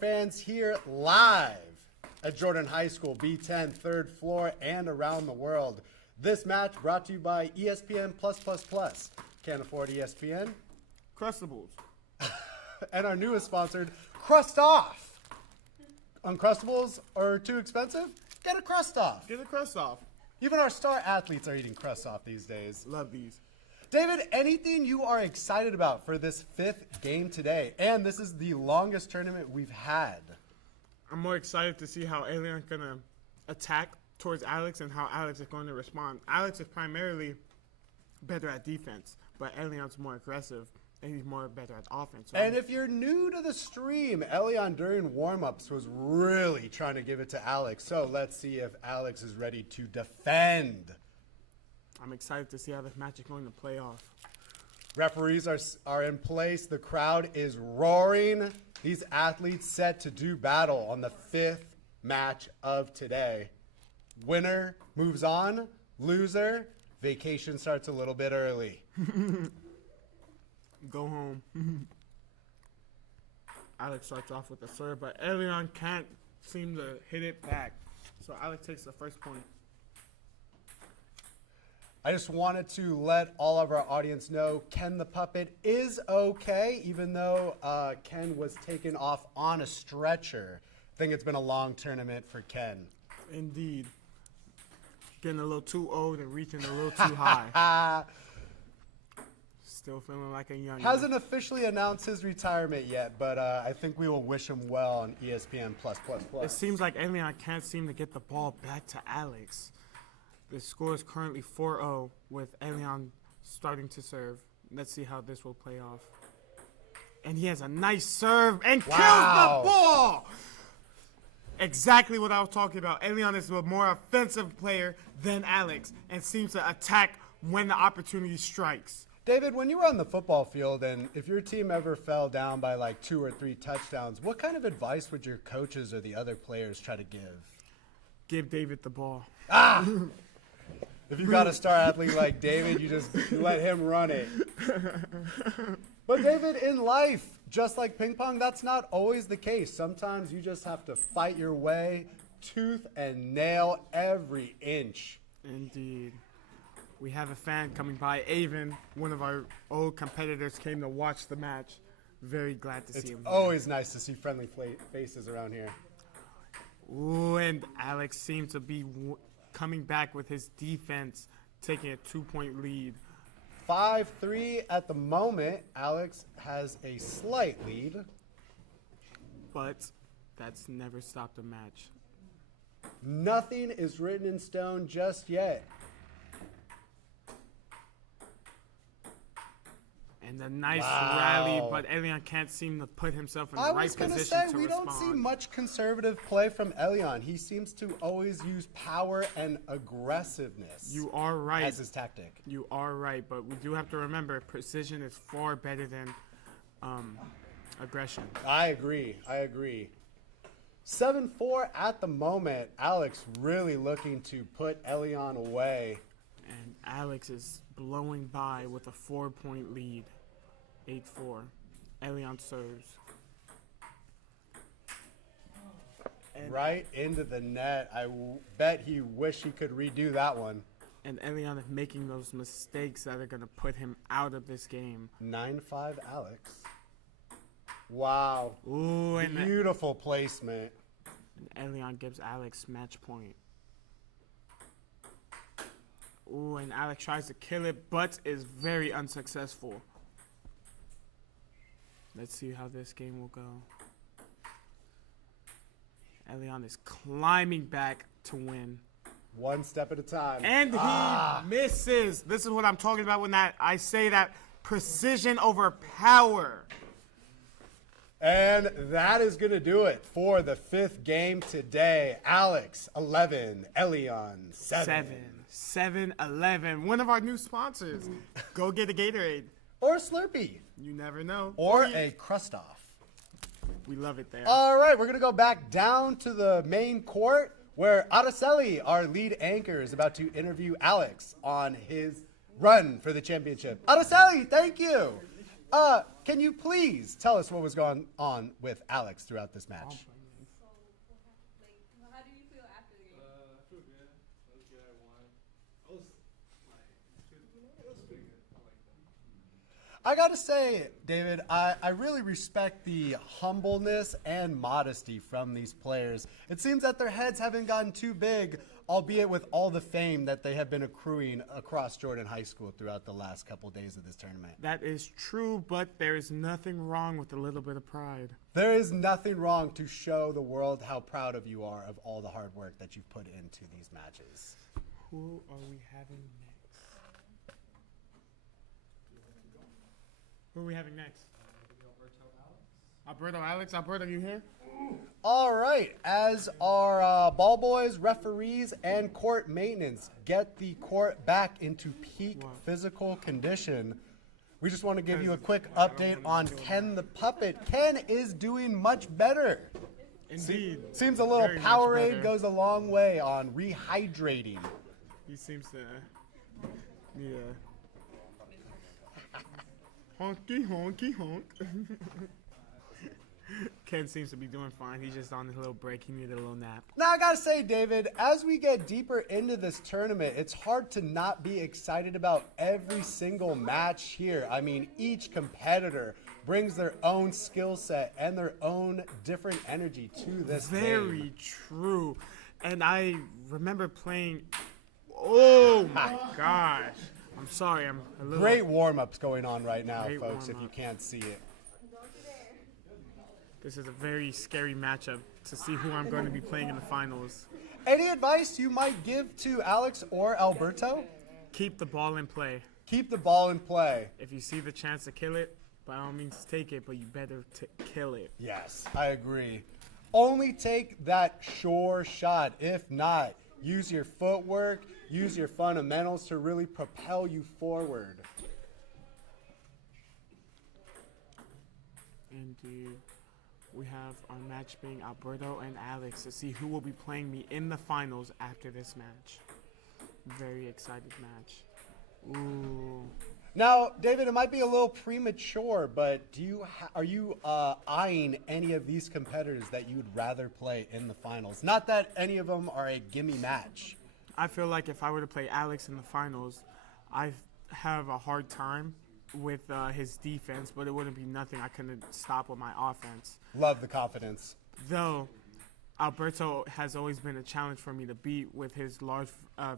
Fans here live at Jordan High School, B10, third floor, and around the world. This match brought to you by ESPN+++. Can't afford ESPN? Crustables. And our newest sponsor, Crust Off. Uncrustables are too expensive? Get a Crust Off. Get the crust off. Even our star athletes are eating Crust Off these days. Love these. David, anything you are excited about for this fifth game today? And this is the longest tournament we've had. I'm more excited to see how Alion's going to attack towards Alex and how Alex is going to respond. Alex is primarily better at defense, but Alion's more aggressive, and he's more better at offense. So And if you're new to the stream, Elion during warm-ups was really trying to give it to Alex. So let's see if Alex is ready to defend. I'm excited to see how this match is going to play off. Referees are in place. The crowd is roaring. These athletes set to do battle on the fifth match of today. Winner moves on. Loser, vacation starts a little bit early. Go home. Alex starts off with a serve, but Elion can't seem to hit it back. So Alex takes the first point. I just wanted to let all of our audience know Ken the Puppet is okay, even though Ken was taken off on a stretcher. I think it's been a long tournament for Ken. Indeed. Getting a little too old and reaching a little too high. Still feeling like a young. Hasn't officially announced his retirement yet, but I think we will wish him well on ESPN+++. It seems like Elion can't seem to get the ball back to Alex. The score is currently 4-0 with Elion starting to serve. Let's see how this will play off. And he has a nice serve and kills the ball! Exactly what I was talking about. Elion is a more offensive player than Alex and seems to attack when the opportunity strikes. David, when you were on the football field and if your team ever fell down by like 2 or 3 touchdowns, what kind of advice would your coaches or the other players try to give? Give David the ball. If you got a star athlete like David, you just let him run it. But David, in life, just like ping pong, that's not always the case. Sometimes you just have to fight your way, tooth and nail every inch. Indeed. We have a fan coming by. Avon, one of our old competitors, came to watch the match. Very glad to see him. Always nice to see friendly faces around here. Ooh, and Alex seems to be coming back with his defense, taking a 2-point lead. 5-3 at the moment. Alex has a slight lead. But that's never stopped a match. Nothing is written in stone just yet. And a nice rally, but Elion can't seem to put himself in the right position to respond. I was going to say, we don't see much conservative play from Elion. He seems to always use power and aggressiveness. You are right. As his tactic. You are right, but we do have to remember precision is far better than aggression. I agree. 7-4 at the moment. Alex really looking to put Elion away. And Alex is blowing by with a 4-point lead. 8-4. Elion serves. And right into the net. I bet he wish he could redo that one. And Elion is making those mistakes that are going to put him out of this game. 9-5 Alex. Wow. Ooh, and beautiful placement. And Elion gives Alex match point. Ooh, and Alex tries to kill it, but is very unsuccessful. Let's see how this game will go. Elion is climbing back to win. One step at a time. And he misses. This is what I'm talking about when I say that precision over power. And that is going to do it for the fifth game today. Alex, 11. Elion, 7. 7-11. One of our new sponsors. Go get a Gatorade. Or a Slurpee. You never know. Or a Crust Off. We love it there. All right, we're going to go back down to the main court where Araceli, our lead anchor, is about to interview Alex on his run for the championship. Araceli, thank you. Can you please tell us what was going on with Alex throughout this match? How do you feel after the game? I feel good. That was good. I won. I was like, it was pretty good. I like that. I gotta say, David, I really respect the humbleness and modesty from these players. It seems that their heads haven't gotten too big, albeit with all the fame that they have been accruing across Jordan High School throughout the last couple days of this tournament. That is true, but there is nothing wrong with a little bit of pride. There is nothing wrong to show the world how proud of you are of all the hard work that you've put into these matches. Who are we having next? Who are we having next? Alberto Alex. Alberto, you here? All right, as our ball boys, referees, and court maintenance get the court back into peak physical condition, we just want to give you a quick update on Ken the Puppet. Ken is doing much better. Indeed. Seems a little Very much Powerade better. goes a long way on rehydrating. He seems to need a honky honk. Ken seems to be doing fine. He's just on his little break. He needed a little nap. Now, I gotta say, David, as we get deeper into this tournament, it's hard to not be excited about every single match here. I mean, each competitor brings their own skill set and their own different energy to this Very game. true. And I remember playing. Oh my gosh. I'm sorry. I'm a little. Great warm-ups going on right now, Great folks, if you warm-up. can't see it. This is a very scary matchup to see who I'm going to be playing in the finals. Any advice you might give to Alex or Alberto? Keep the ball in play. Keep the ball in play. If you see the chance to kill it, by all means take it, but you better kill it. Yes, I agree. Only take that sure shot. If not, use your footwork, use your fundamentals to really propel you forward. Indeed. We have our match being Alberto and Alex to see who will be playing me in the finals after this match. Very excited match. Ooh. Now, David, it might be a little premature, but are you eyeing any of these competitors that you'd rather play in the finals? Not that any of them are a gimme match. I feel like if I were to play Alex in the finals, I have a hard time with his defense, but it wouldn't be nothing I couldn't stop with my offense. Love the confidence. Though Alberto has always been a challenge for me to beat with his large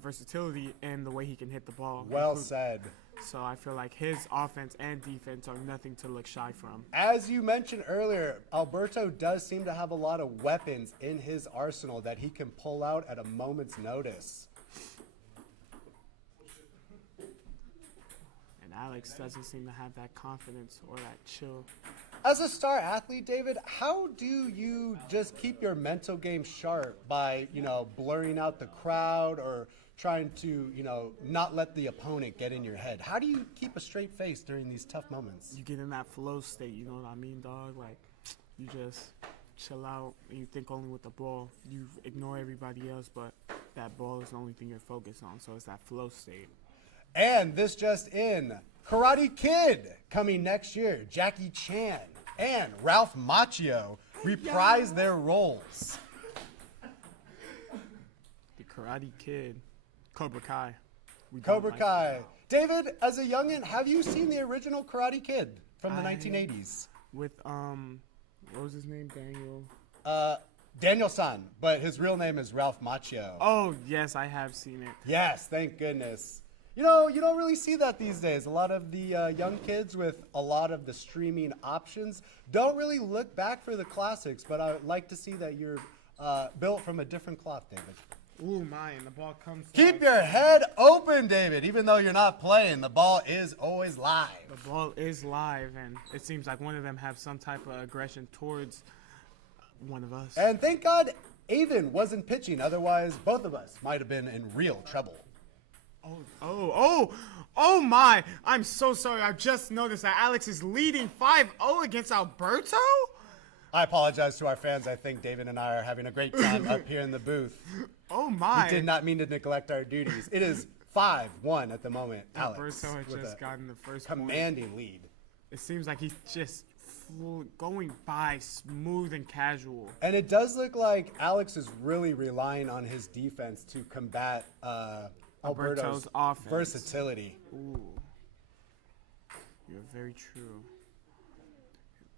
versatility and the way he can hit the ball. Well said. So I feel like his offense and defense are nothing to look shy from. As you mentioned earlier, Alberto does seem to have a lot of weapons in his arsenal that he can pull out at a moment's notice. And Alex doesn't seem to have that confidence or that chill. As a star athlete, David, how do you just keep your mental game sharp by, blurring out the crowd or trying to, not let the opponent get in your head? How do you keep a straight face during these tough moments? You get in that flow state, you know what I mean, dog? Like, you just chill out and you think only with the ball. You ignore everybody else, but that ball is the only thing you're focused on, so it's that flow state. And this just in, Karate Kid coming next year. Jackie Chan and Ralph Macchio reprise their roles. The Karate Kid, Cobra Kai. We don't Cobra like Kai. that. David, as a youngin', have you seen the original Karate Kid from the 1980s? With, what was his name? Daniel? Daniel-san, but his real name is Ralph Macchio. Oh, yes, I have seen it. Yes, thank goodness. You don't really see that these days. A lot of the young kids with a lot of the streaming options don't really look back for the classics, but I would like to see that you're built from a different cloth, David. Ooh, my, and the ball comes. Keep your head open, David. Even though you're not playing, the ball is always live. The ball is live, and it seems like one of them have some type of aggression towards one of us. And thank God Avon wasn't pitching. Otherwise, both of us might have been in real trouble. Oh my! I'm so sorry. I just noticed that Alex is leading 5-0 against Alberto? I apologize to our fans. I think David and I are having a great time up here in the booth. Oh my! We did not mean to neglect our duties. It is 5-1 at the moment. Alex Alberto had with just a gotten the first point. commanding lead. It seems like he's just going by smooth and casual. And it does look like Alex is really relying on his defense to combat Alberto's offense. versatility. Ooh. You're very true.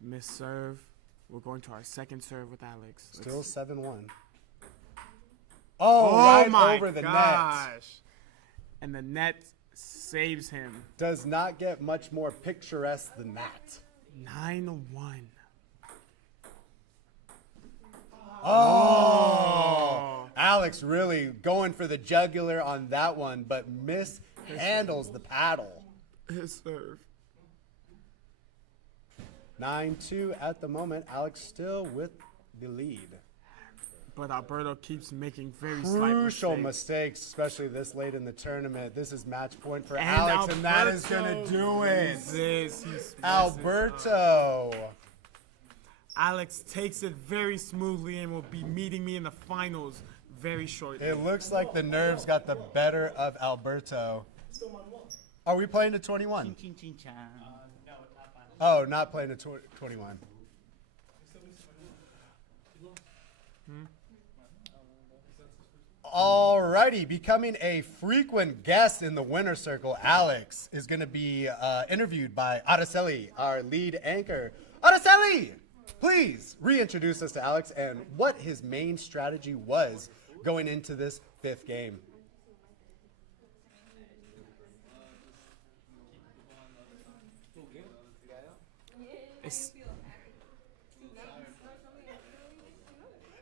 Miss serve. We're going to our second serve with Alex. Still 7-1. Oh, right my over the gosh. net. And the net saves him. Does not get much more picturesque than that. 9-1. Oh. Alex really going for the jugular on that one, but mishandles the paddle. His serve. 9-2 at the moment. Alex still with the lead. But Alberto keeps making very slight Crucial mistakes. mistakes, especially this late in the tournament. This is match point for And Alex, and that is going to do it. Alberto. Alex takes it very smoothly and will be meeting me in the finals very shortly. It looks like the nerves got the better of Alberto. Are we playing to 21? Oh, not playing to 21. Alrighty, becoming a frequent guest in the winner's circle, Alex is going to be interviewed by Araceli, our lead anchor. Araceli, please reintroduce us to Alex and what his main strategy was going into this fifth game.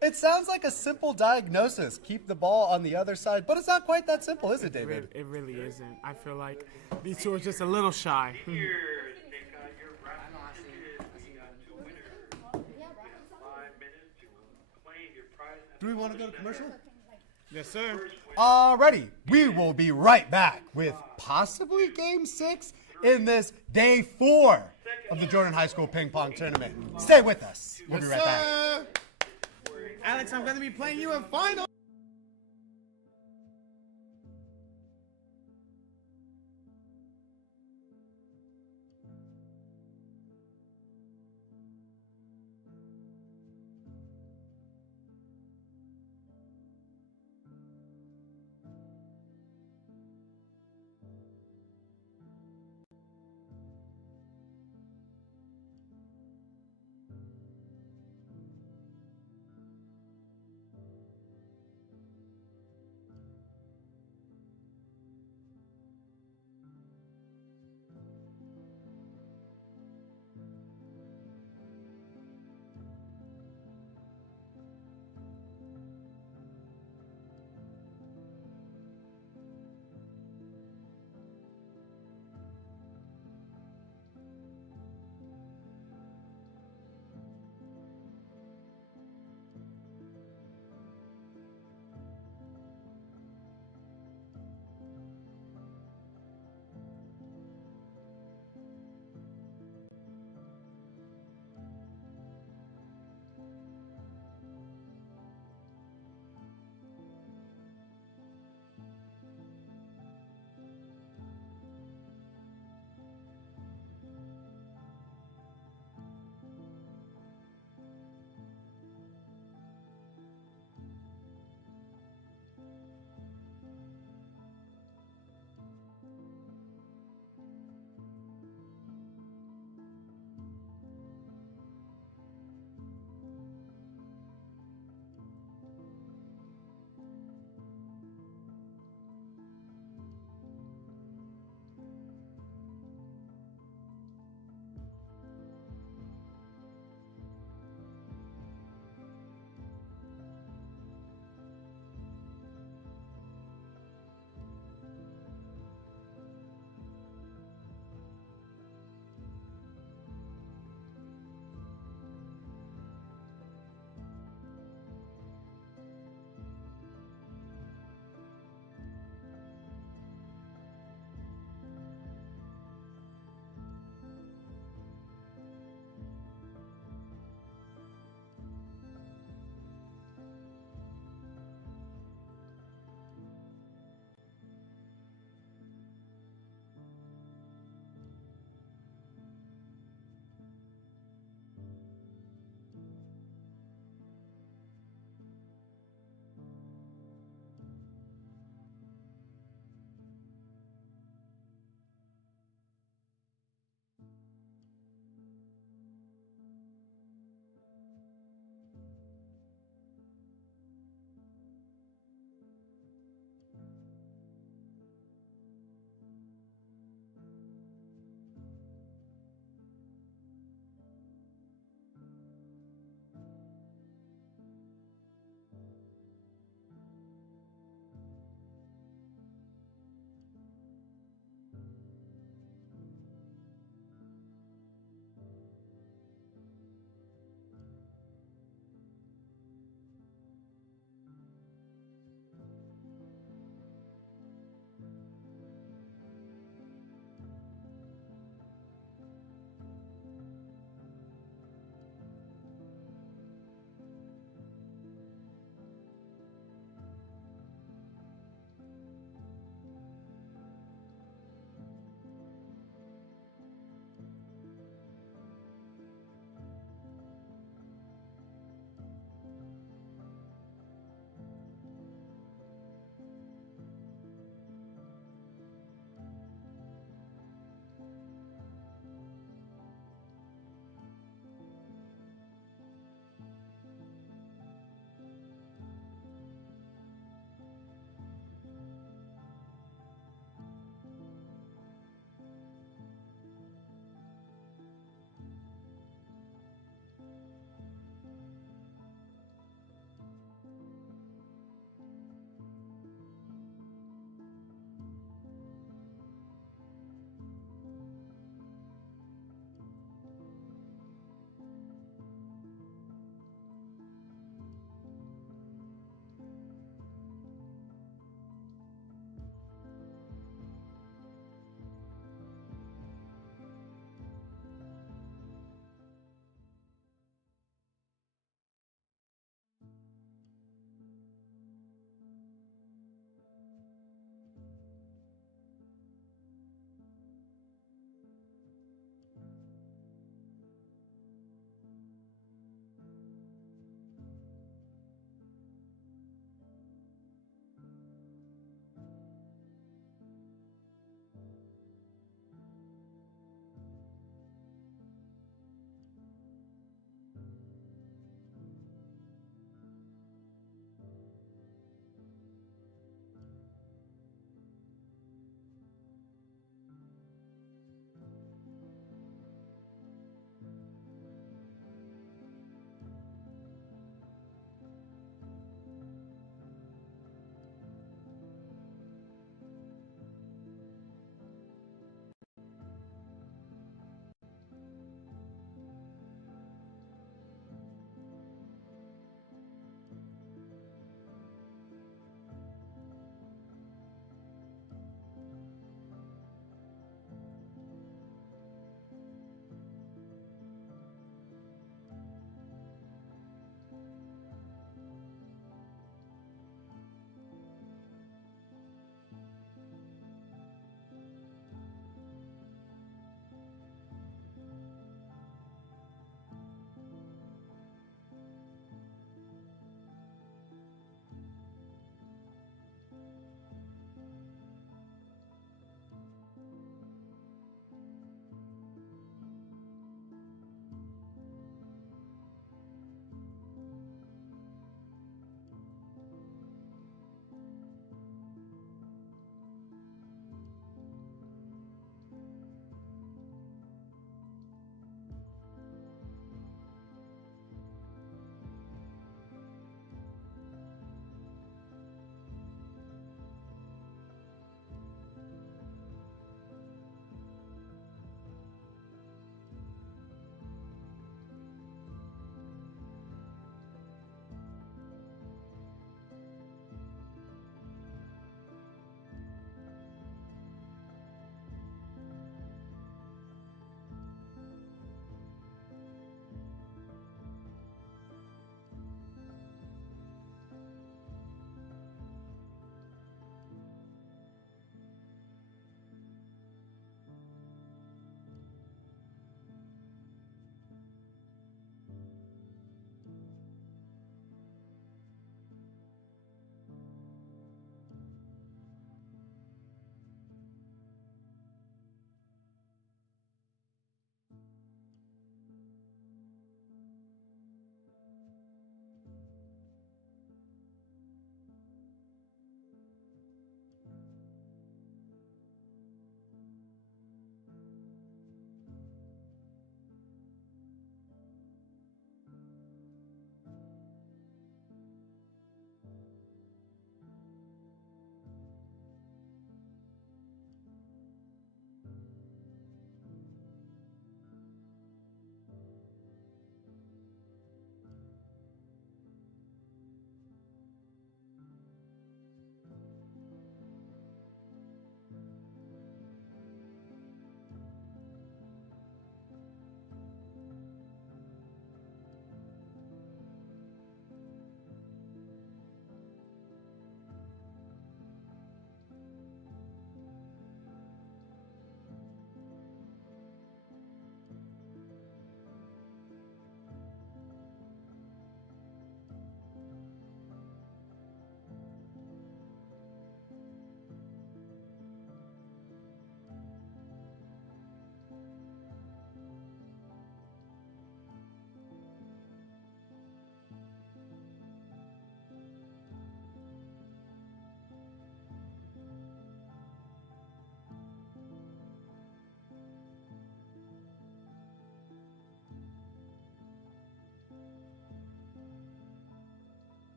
It sounds like a simple diagnosis. Keep the ball on the other side, but it's not quite that simple, is it, David? It really isn't. I feel like these two are just a little shy. Here, take out your raffle ticket. We got 2 winners. You have 5 minutes to claim your prize. Do we want to go to commercial? Yes, sir. Alrighty, we will be right back with possibly Game 6 in this Day 4 of the Jordan High School Ping Pong Tournament. Stay with us. We'll be right back. Alex, I'm going to be playing you in final.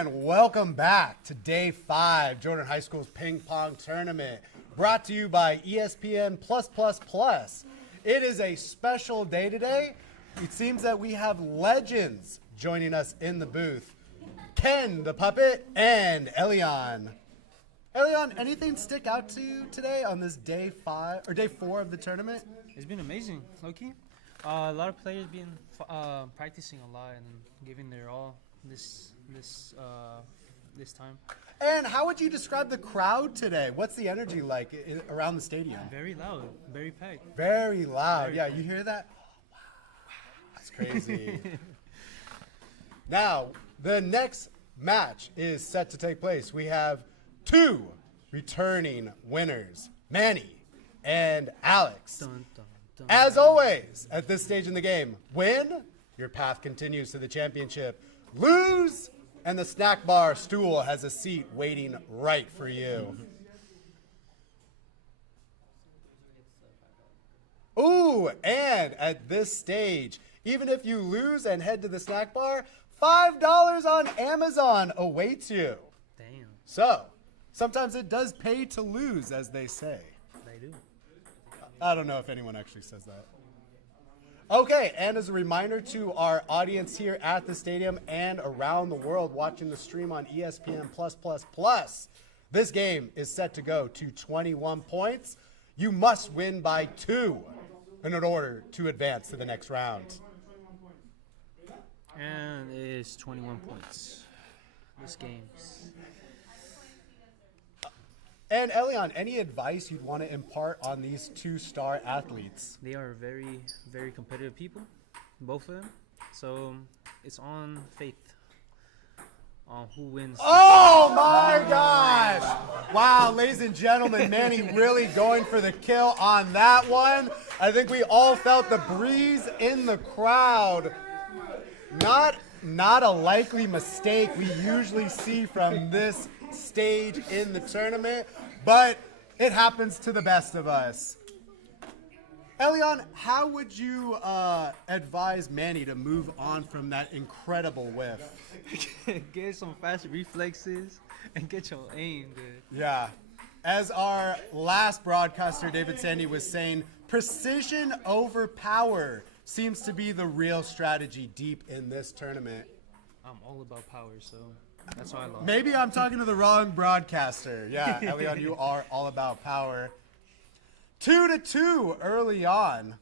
And welcome back to day 5, Jordan High School's ping pong tournament, brought to you by ESPN+++. It is a special day today. It seems that we have legends joining us in the booth. Ken, the puppet, and Elion. Elion, anything stick out to you today on this day 4 of the tournament? It's been amazing, Loki. A lot of players been practicing a lot and giving their all this time. And how would you describe the crowd today? What's the energy like around the stadium? Very loud, very packed. Very loud. Very yeah, packed. You hear that? Wow. That's crazy. Now, the next match is set to take place. We have 2 returning winners, Manny and Alex. Dun, dun, dun. As always, at this stage in the game, win, your path continues to the championship. Lose, and the snack bar stool has a seat waiting right for you. Ooh, and at this stage, even if you lose and head to the snack bar, $5 on Amazon awaits you. Damn, So, sometimes it does pay to lose, as they say. they do. I don't know if anyone actually says that. Okay, and as a reminder to our audience here at the stadium and around the world watching the stream on ESPN+++, this game is set to go to 21 points. You must win by 2 in order to advance to the next round. And it's 21 points. This game. And Elion, any advice you'd want to impart on these 2-star athletes? They are very, very competitive people, both of them. So it's on faith on who wins. Oh my gosh! Wow, ladies and gentlemen, Manny really going for the kill on that one. I think we all felt the breeze in the crowd. Not a likely mistake we usually see from this stage in the tournament, but it happens to the best of us. Elion, how would you advise Manny to move on from that incredible whiff? Get some fast reflexes and get your aim good. Yeah. As our last broadcaster, David Sandy, was saying, precision over power seems to be the real strategy deep in this tournament. I'm all about power, so that's why I lost. Maybe I'm talking to the wrong broadcaster. Yeah, Elion, you are all about power. 2-2 early on.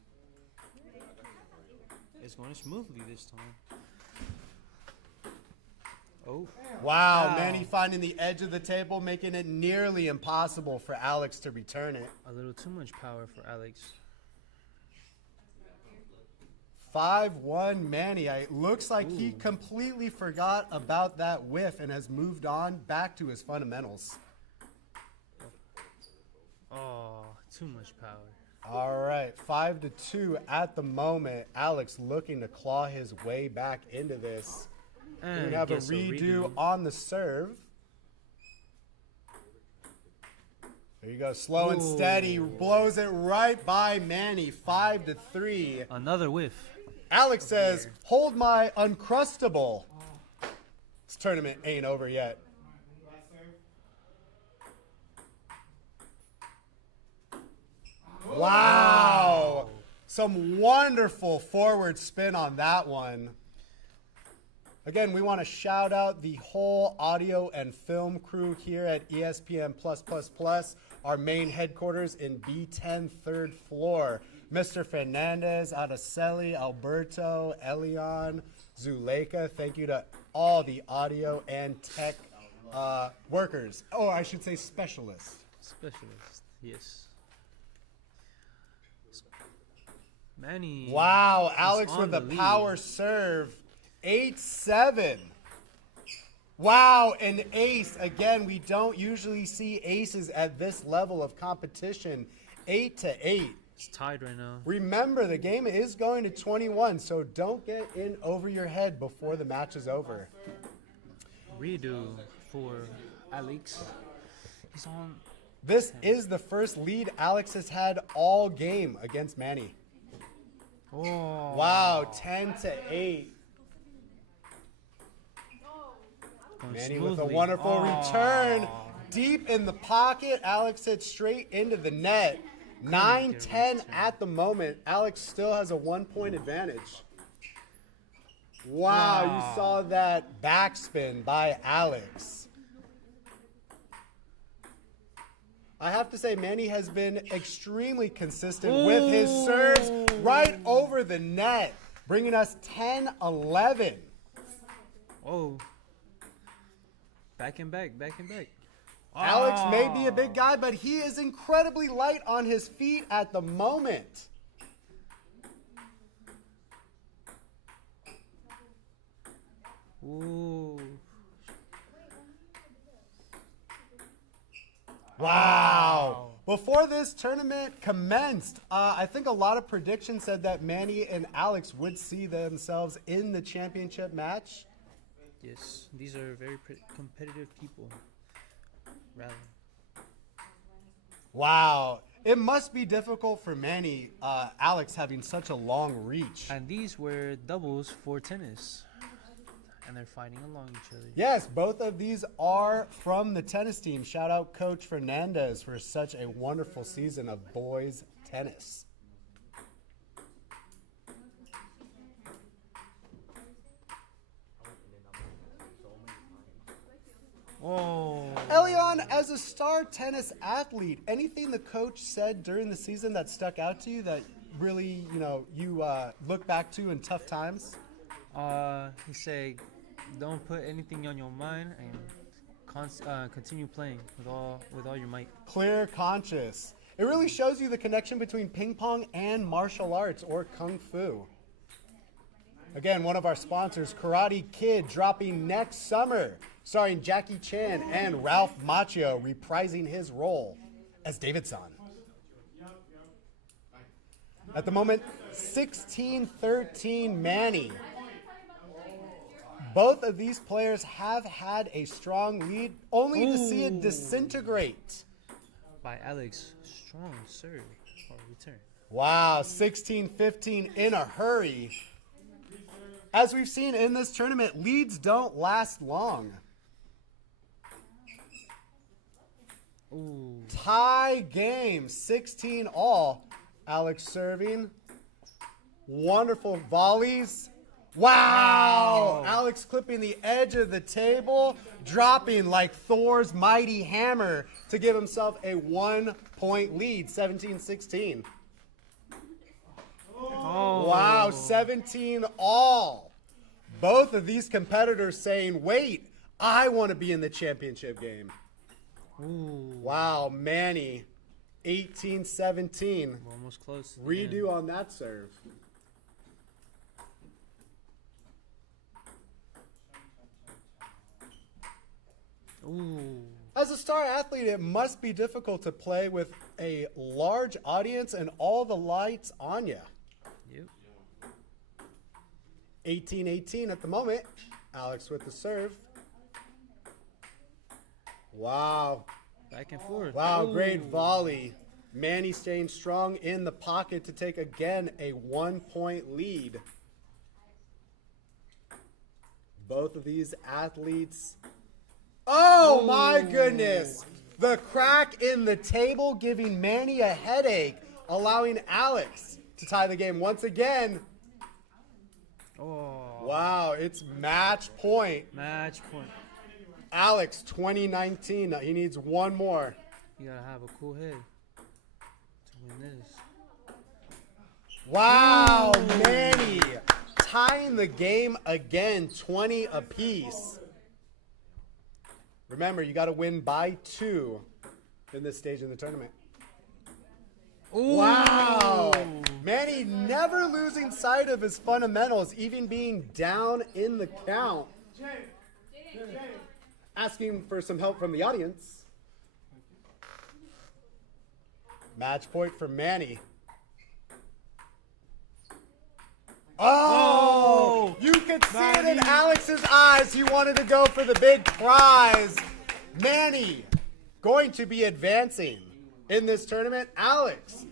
It's going smoothly this time. Oh. Wow, Manny finding the edge of the table, making it nearly impossible for Alex to return it. A little too much power for Alex. 5-1 Manny. It looks like he completely forgot about that whiff and has moved on back to his fundamentals. Oh, too much power. All right, 5-2 at the moment. Alex looking to claw his way back into this. And We have a gets redo on the serve. There you go, slow and steady. Blows it right by Manny, 5-3. Another whiff. Alex says, hold my Uncrustable. This tournament ain't over yet. Wow. Some wonderful forward spin on that one. Again, we want to shout out the whole audio and film crew here at ESPN+++, our main headquarters in B10 3rd floor. Mr. Fernandez, Araceli, Alberto, Elion, Zuleika. Thank you to all the audio and tech workers. Oh, I should say specialists. Specialist, yes. Manny. Wow, is Alex on with a the lead. power serve. 8-7. Wow, an ace. Again, we don't usually see aces at this level of competition. 8-8. It's tied right now. Remember, the game is going to 21, so don't get in over your head before the match is over. Redo for Alex. He's on. This is the first lead Alex has had all game against Manny. Oh. Wow, 10-8. Going Manny with a smoothly. wonderful return. Deep in the pocket. Alex hits straight into the net. 9-10 at the moment. Alex still has a 1-point advantage. Wow, you saw that backspin by Alex. I have to say, Manny has been extremely consistent with his serves right over the net, bringing us 10-11. Oh. Back and back. Alex may be a big guy, but he is incredibly light on his feet at the moment. Ooh. Wow. Before this tournament commenced, I think a lot of predictions said that Manny and Alex would see themselves in the championship match. Yes, these are very competitive people. Rather. Wow. It must be difficult for Manny, Alex having such a long reach. And these were doubles for tennis. And they're fighting along each other. Yes, both of these are from the tennis team. Shout out Coach Fernandez for such a wonderful season of boys tennis. Oh. Elion, as a star tennis athlete, anything the coach said during the season that stuck out to you that really, you look back to in tough times? He said, don't put anything on your mind and continue playing with all your might. Clear conscious. It really shows you the connection between ping pong and martial arts or kung fu. Again, one of our sponsors, Karate Kid, dropping next summer, starring Jackie Chan and Ralph Macchio reprising his role as David San. At the moment, 16-13 Manny. Both of these players have had a strong lead, only to see it disintegrate. By Alex, strong serve or return. Wow, 16-15 in a hurry. As we've seen in this tournament, leads don't last long. Ooh. Tie game, 16 all. Alex serving. Wonderful volleys. Wow! Alex clipping the edge of the table, dropping like Thor's mighty hammer to give himself a 1-point lead, 17-16. Oh. Wow, 17 all. Both of these competitors saying, wait, I want to be in the championship game. Ooh. Wow, Manny, 18-17. We're almost close. Redo on that serve. Ooh. As a star athlete, it must be difficult to play with a large audience and all the lights on you. Yep. 18-18 at the moment. Alex with the serve. Wow. Back and forth. Wow, Ooh. great volley. Manny staying strong in the pocket to take, again, a 1-point lead. Both of these athletes. Oh, my goodness. The crack in the table giving Manny a headache, allowing Alex to tie the game once again. Oh. Wow, it's match point. Match point. Alex, 2019. He needs one more. You gotta have a cool head to win this. Wow, Manny tying the game again, 20 apiece. Remember, you got to win by 2 in this stage in the tournament. Ooh. Wow. Manny never losing sight of his fundamentals, even being down in the count. Asking for some help from the audience. Match point for Manny. Oh! You could see it in Alex's eyes. He wanted to go for the big prize. Manny going to be advancing in this tournament. Alex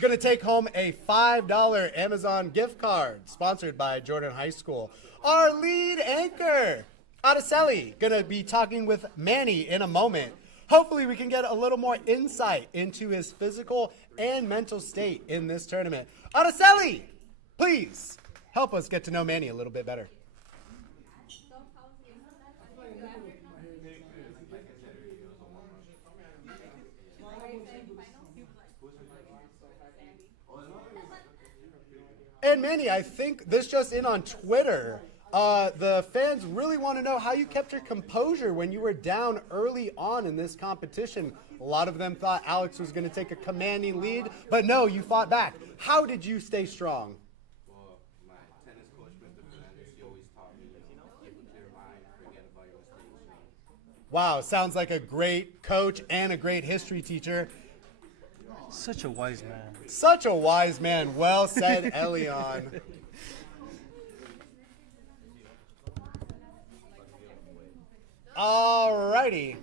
going to take home a $5 Amazon gift card sponsored by Jordan High School. Our lead anchor out Araceli going to be talking with Manny in a moment. Hopefully we can get a little more insight into his physical and mental state in this tournament. Araceli, please help us get to know Manny a little bit better. And Manny, I think this just in on Twitter. The fans really want to know how you kept your composure when you were down early on in this competition. A lot of them thought Alex was going to take a commanding lead, but no, you fought back. How did you stay strong? Well, my tennis coach, Mr. Fernandez, he always taught me, keep a clear mind, forget about your mistakes. Wow, sounds like a great coach and a great history teacher. Such a wise man. Such a wise man. Well said, Elion. Alrighty.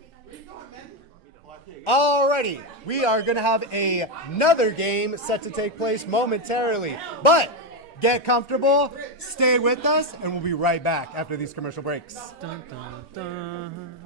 Alrighty. We are going to have another game set to take place momentarily. But get comfortable, stay with us, and we'll be right back after these commercial breaks. Dun, dun, dun.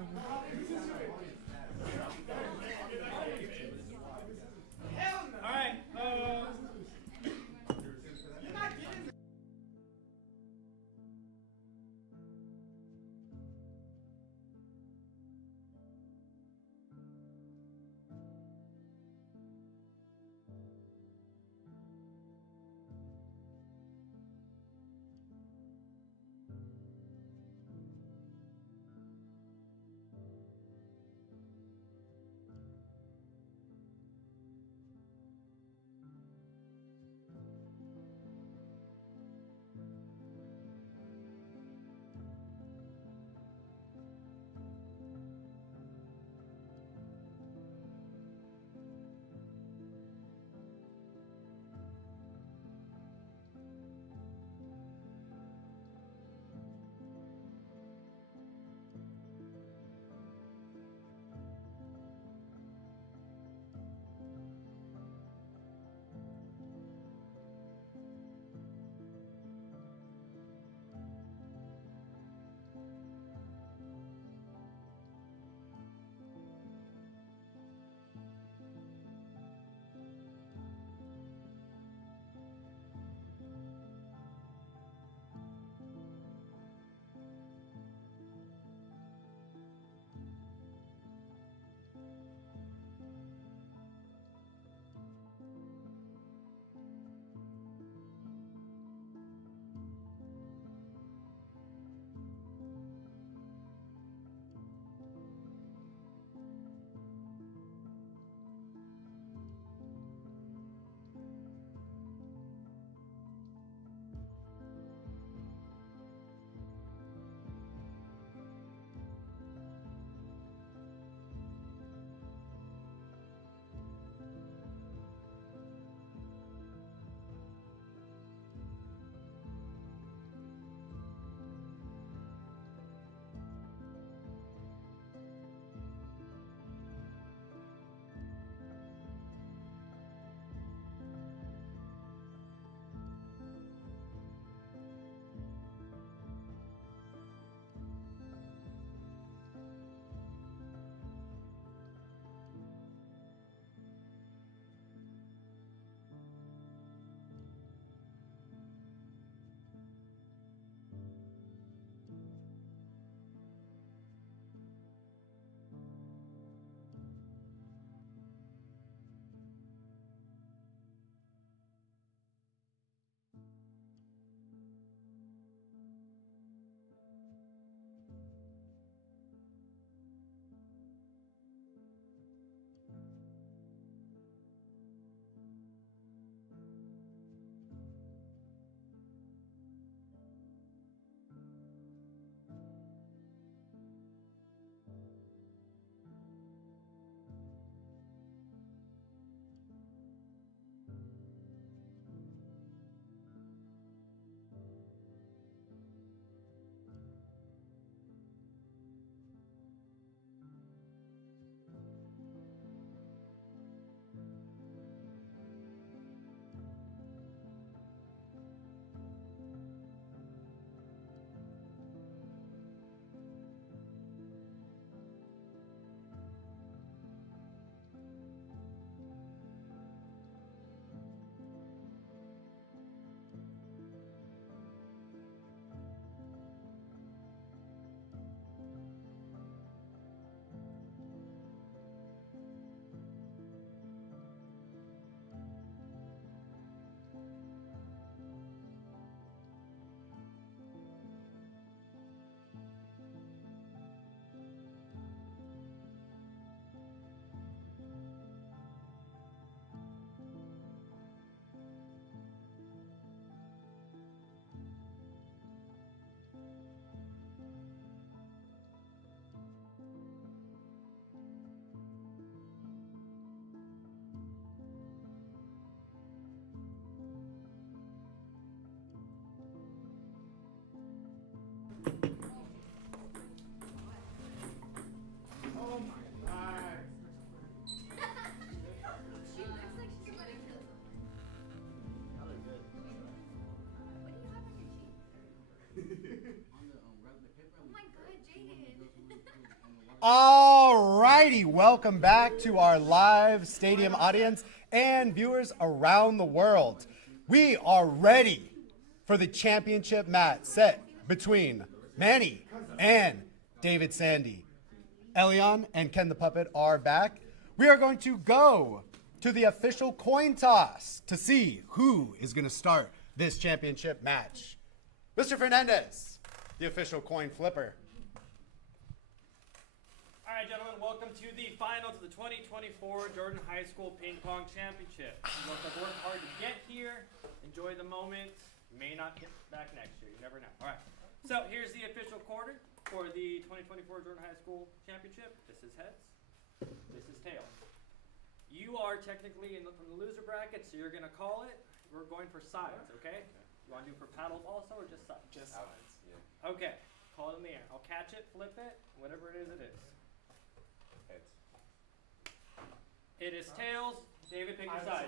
All righty, welcome back to our live stadium audience and viewers around the world. We are ready for the championship match set between Manny and David Sandy. Elion and Ken the Puppet are back. We are going to go to the official coin toss to see who is going to start this championship match. Mr. Fernandez, the official coin flipper. All right, gentlemen, welcome to the finals of the 2024 Jordan High School Ping Pong Championship. You must have worked hard to get here. Enjoy the moment. You may not get back next year. You never know. All right. So here's the official quarter for the 2024 Jordan High School Championship. This is heads. This is tails. You are technically from the loser bracket, so you're going to call it. We're going for sides, okay? You want to do for paddles also or just sides? Just sides, yeah. Okay. Call it in the air. I'll catch it, flip it, whatever it is, it is. Heads. It is tails. David, pick your side.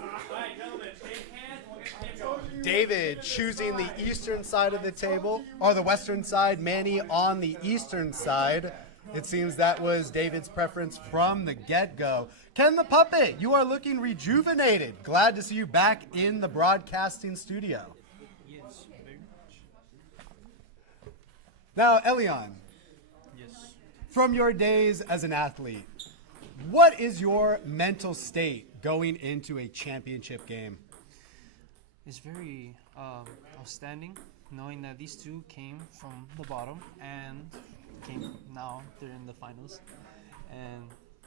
All right, gentlemen, shake hands. We'll get the game going. David choosing the eastern side of the table, or the western side, Manny on the eastern side. It seems that was David's preference from the get-go. Ken the Puppet, you are looking rejuvenated. Glad to see you back in the broadcasting studio. Yes, very much. Now, Elion, Yes. from your days as an athlete, what is your mental state going into a championship game? It's very outstanding knowing that these two came from the bottom and now they're in the finals, and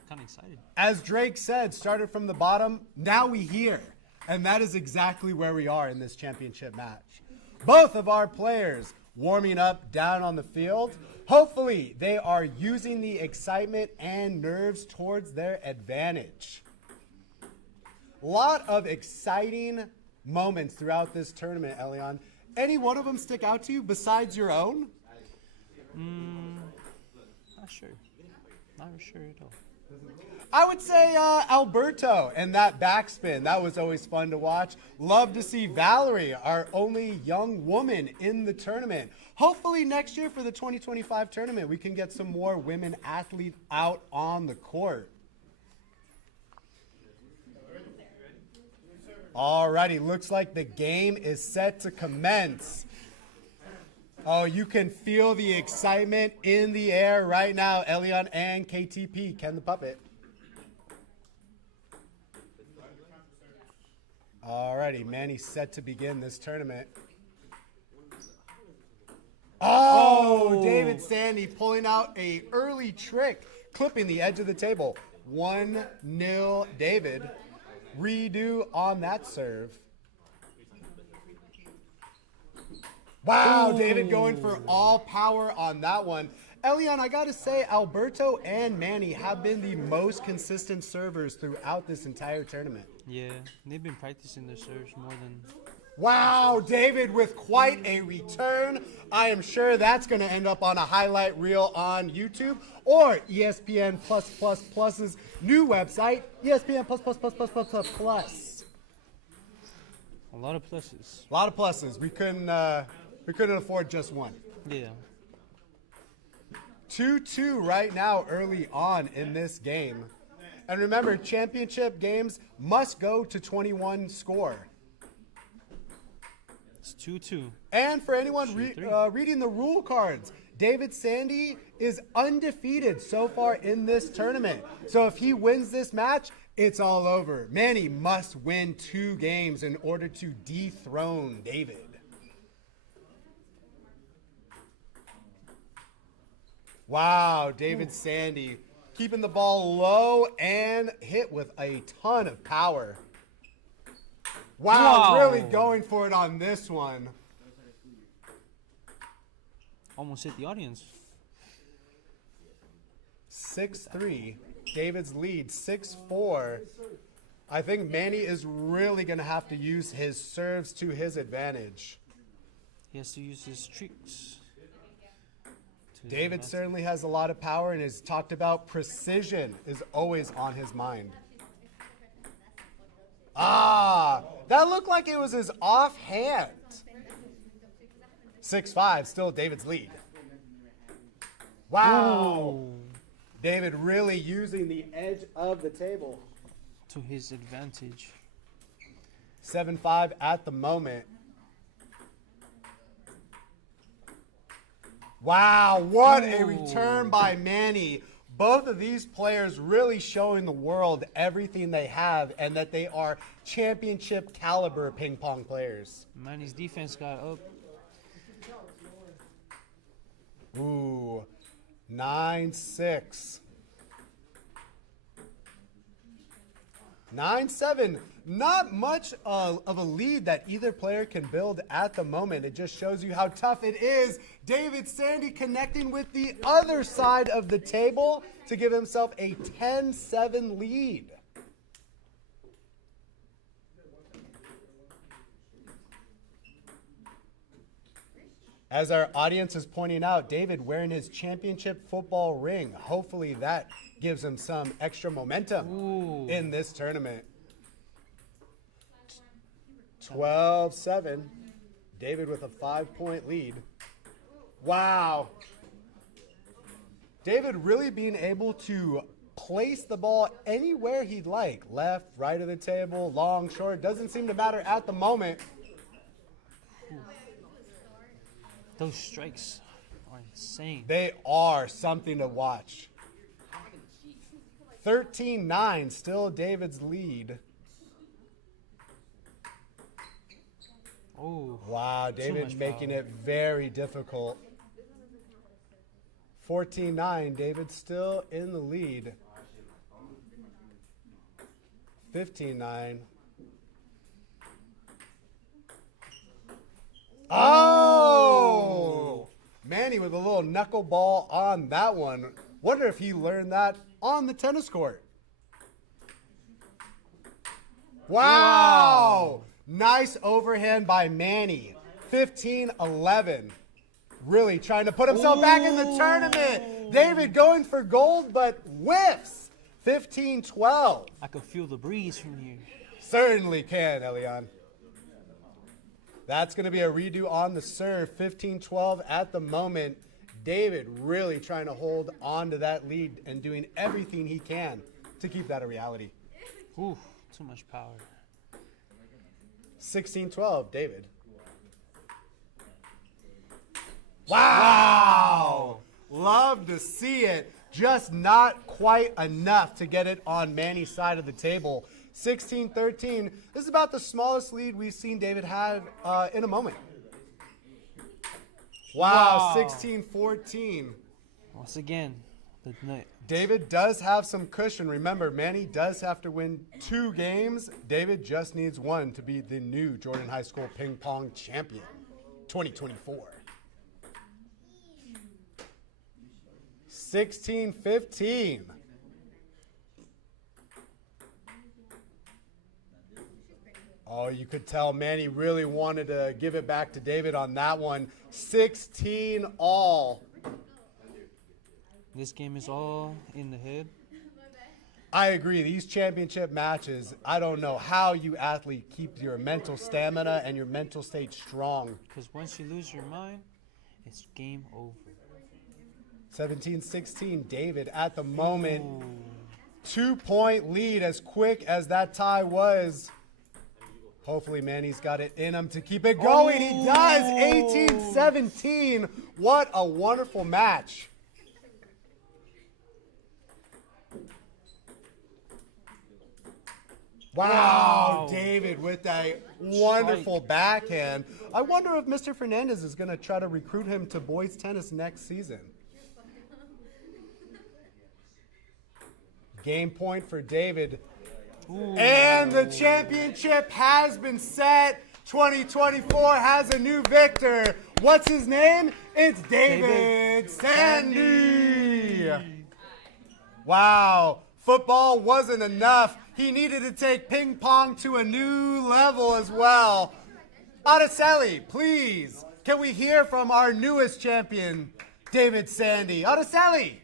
kind of excited. As Drake said, started from the bottom, now we here. And that is exactly where we are in this championship match. Both of our players warming up down on the field. Hopefully, they are using the excitement and nerves towards their advantage. A lot of exciting moments throughout this tournament, Elion. Any one of them stick out to you besides your own? Not sure. Not sure at all. I would say Alberto and that backspin. That was always fun to watch. Love to see Valerie, our only young woman in the tournament. Hopefully next year for the 2025 tournament, we can get some more women athletes out on the court. Alrighty, looks like the game is set to commence. Oh, you can feel the excitement in the air right now, Elion and KTP, Ken the Puppet. Alrighty, Manny's set to begin this tournament. Oh, David Sandy pulling out a early trick, clipping the edge of the table. 1-0 David. Redo on that serve. Wow, David going for all power on that one. Elion, I got to say, Alberto and Manny have been the most consistent servers throughout this entire tournament. Yeah, they've been practicing their serves more than... Wow, David with quite a return. I am sure that's going to end up on a highlight reel on YouTube or ESPN Plus's new website, ESPN Plus. A lot of pluses. A lot of pluses. We couldn't afford just one. Yeah. 2-2 right now early on in this game. And remember, championship games must go to 21 score. It's 2-2. And for anyone reading the rule cards, David Sandy is undefeated so far in this tournament. So if he wins this match, it's all over. Manny must win 2 games in order to dethrone David. Wow, David Sandy keeping the ball low and hit with a ton of power. Wow, really going for it on this one. Almost hit the audience. 6-3. David's lead, 6-4. I think Manny is really going to have to use his serves to his advantage. He has to use his tricks. David certainly has a lot of power and has talked about precision is always on his mind. Ah, that looked like it was his offhand. 6-5, still David's lead. Wow. David really using the edge of the table. To his advantage. 7-5 at the moment. Wow, what a return by Manny. Both of these players really showing the world everything they have and that they are championship caliber ping pong players. Manny's defense got up. Ooh, 9-6. 9-7. Not much of a lead that either player can build at the moment. It just shows you how tough it is. David Sandy connecting with the other side of the table to give himself a 10-7 lead. As our audience is pointing out, David wearing his championship football ring. Hopefully that gives him some extra momentum in this tournament. 12-7. David with a 5-point lead. Wow. David really being able to place the ball anywhere he'd like. Left, right of the table, long, short. Doesn't seem to matter at the moment. Those strikes are insane. They are something to watch. 13-9, still David's lead. Oh, wow, David making it very difficult. 14-9, David still in the lead. 15-9. Oh! Manny with a little knuckleball on that one. Wonder if he learned that on the tennis court. Wow! Nice overhand by Manny. 15-11. Really trying to put himself back in the tournament. David going for gold, but whiffs. 15-12. I could feel the breeze from here. Certainly can, Elian. That's going to be a redo on the serve. 15-12 at the moment. David really trying to hold on to that lead and doing everything he can to keep that a reality. Ooh, too much power. 16-12, David. Wow! Love to see it. Just not quite enough to get it on Manny's side of the table. 16-13. This is about the smallest lead we've seen David have in a moment. Wow, 16-14. Once again, the night. David does have some cushion. Remember, Manny does have to win 2 games. David just needs 1 to be the new Jordan High School Ping Pong Champion 2024. 16-15. Oh, you could tell Manny really wanted to give it back to David on that one. 16-all. This game is all in the head. I agree. These championship matches, I don't know how you athlete keep your mental stamina and your mental state strong. Because once you lose your mind, it's game over. 17-16, David at the moment. 2-point lead as quick as that tie was. Hopefully Manny's got it in him to keep it going. He does. 18-17. What a wonderful match. Wow, David with that wonderful backhand. I wonder if Mr. Fernandez is going to try to recruit him to boys tennis next season. Game point for David. And the championship has been set. 2024 has a new victor. What's his name? It's David Sandy. Wow. Football wasn't enough. He needed to take ping pong to a new level as well. Araceli, please, can we hear from our newest champion, David Sandy? Araceli.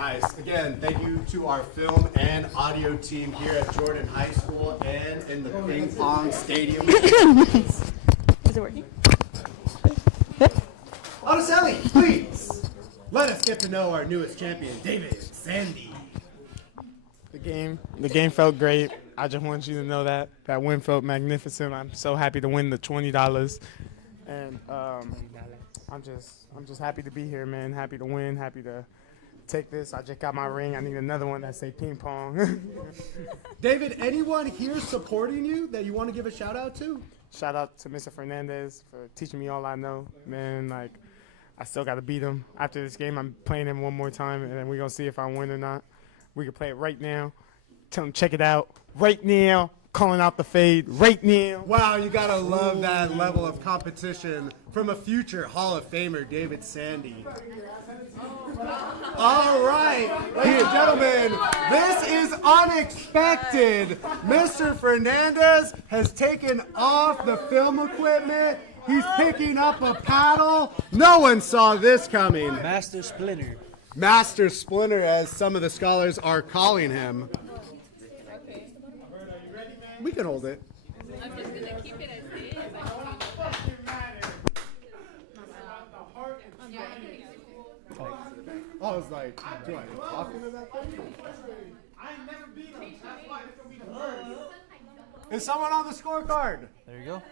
Nice. Again, thank you to our film and audio team here at Jordan High School and in the Ping Pong Stadium. Is it working? Araceli, please, let us get to know our newest champion, David Sandy. The game felt great. I just want you to know that win felt magnificent. I'm so happy to win the $20, and I'm just happy to be here, man. Happy to win. Happy to take this. I just got my ring. I need another one that say ping pong. David, anyone here supporting you that you want to give a shout out to? Shout out to Mr. Fernandez for teaching me all I know, man. Like, I still got to beat him. After this game, I'm playing him one more time, and then we're going to see if I win or not. We can play it right now. Tell him, check it out right now. Calling out the fade right now. Wow, you got to love that level of competition from a future Hall of Famer, David Sandy. All right, ladies and gentlemen, this is unexpected. Mr. Fernandez has taken off the film equipment. He's picking up a paddle. No one saw this coming. Master Splinter. Master Splinter, as some of the scholars are calling him. We can hold it. I'm just going to keep it as it is. I was like, do I talk into that thing? I ain't never beat him. That's why it's going to be the first. Is someone on the scorecard? There you go.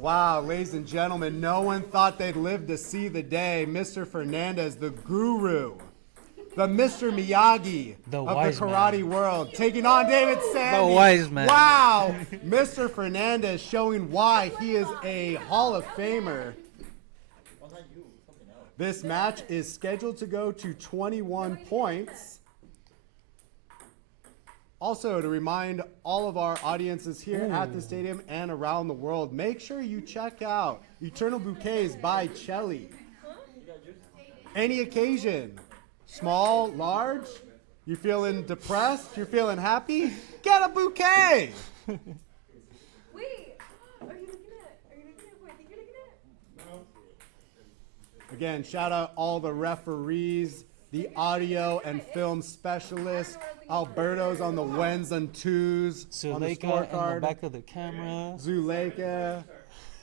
Wow, ladies and gentlemen, no one thought they'd live to see the day. Mr. Fernandez, the guru, the Mr. Miyagi of the karate world, taking on David Sandy. The wise man. Wow, Mr. Fernandez showing why he is a Hall of Famer. This match is scheduled to go to 21 points. Also, to remind all of our audiences here at the stadium and around the world, make sure you check out Eternal Bouquets by Chelly. Any occasion, small, large, you feeling depressed, you're feeling happy, get a bouquet. Wait, are you looking at what I think you're looking at? Again, shout out all the referees, the audio and film specialists, Alberto's on the ones and twos on the Zuleika scorecard. in the back of the camera. Zuleika,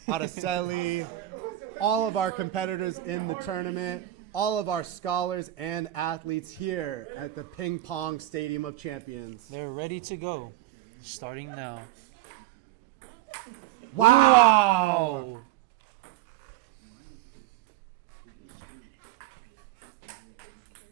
Araceli, all of our competitors in the tournament, all of our scholars and athletes here at the Ping Pong Stadium of Champions. They're ready to go. Starting now. Wow!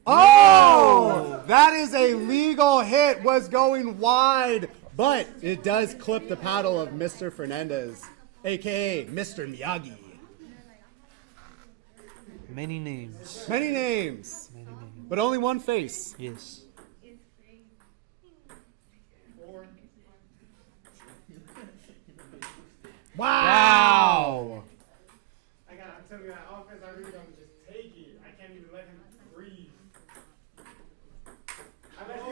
Oh! That is a legal hit, was going wide, but it does clip the paddle of Mr. Fernandez, a.k.a. Mr. Miyagi. Many names. Many names, but only one face. Yes. Wow! I'm telling you, that offense, I really don't just take it. I can't even let him breathe.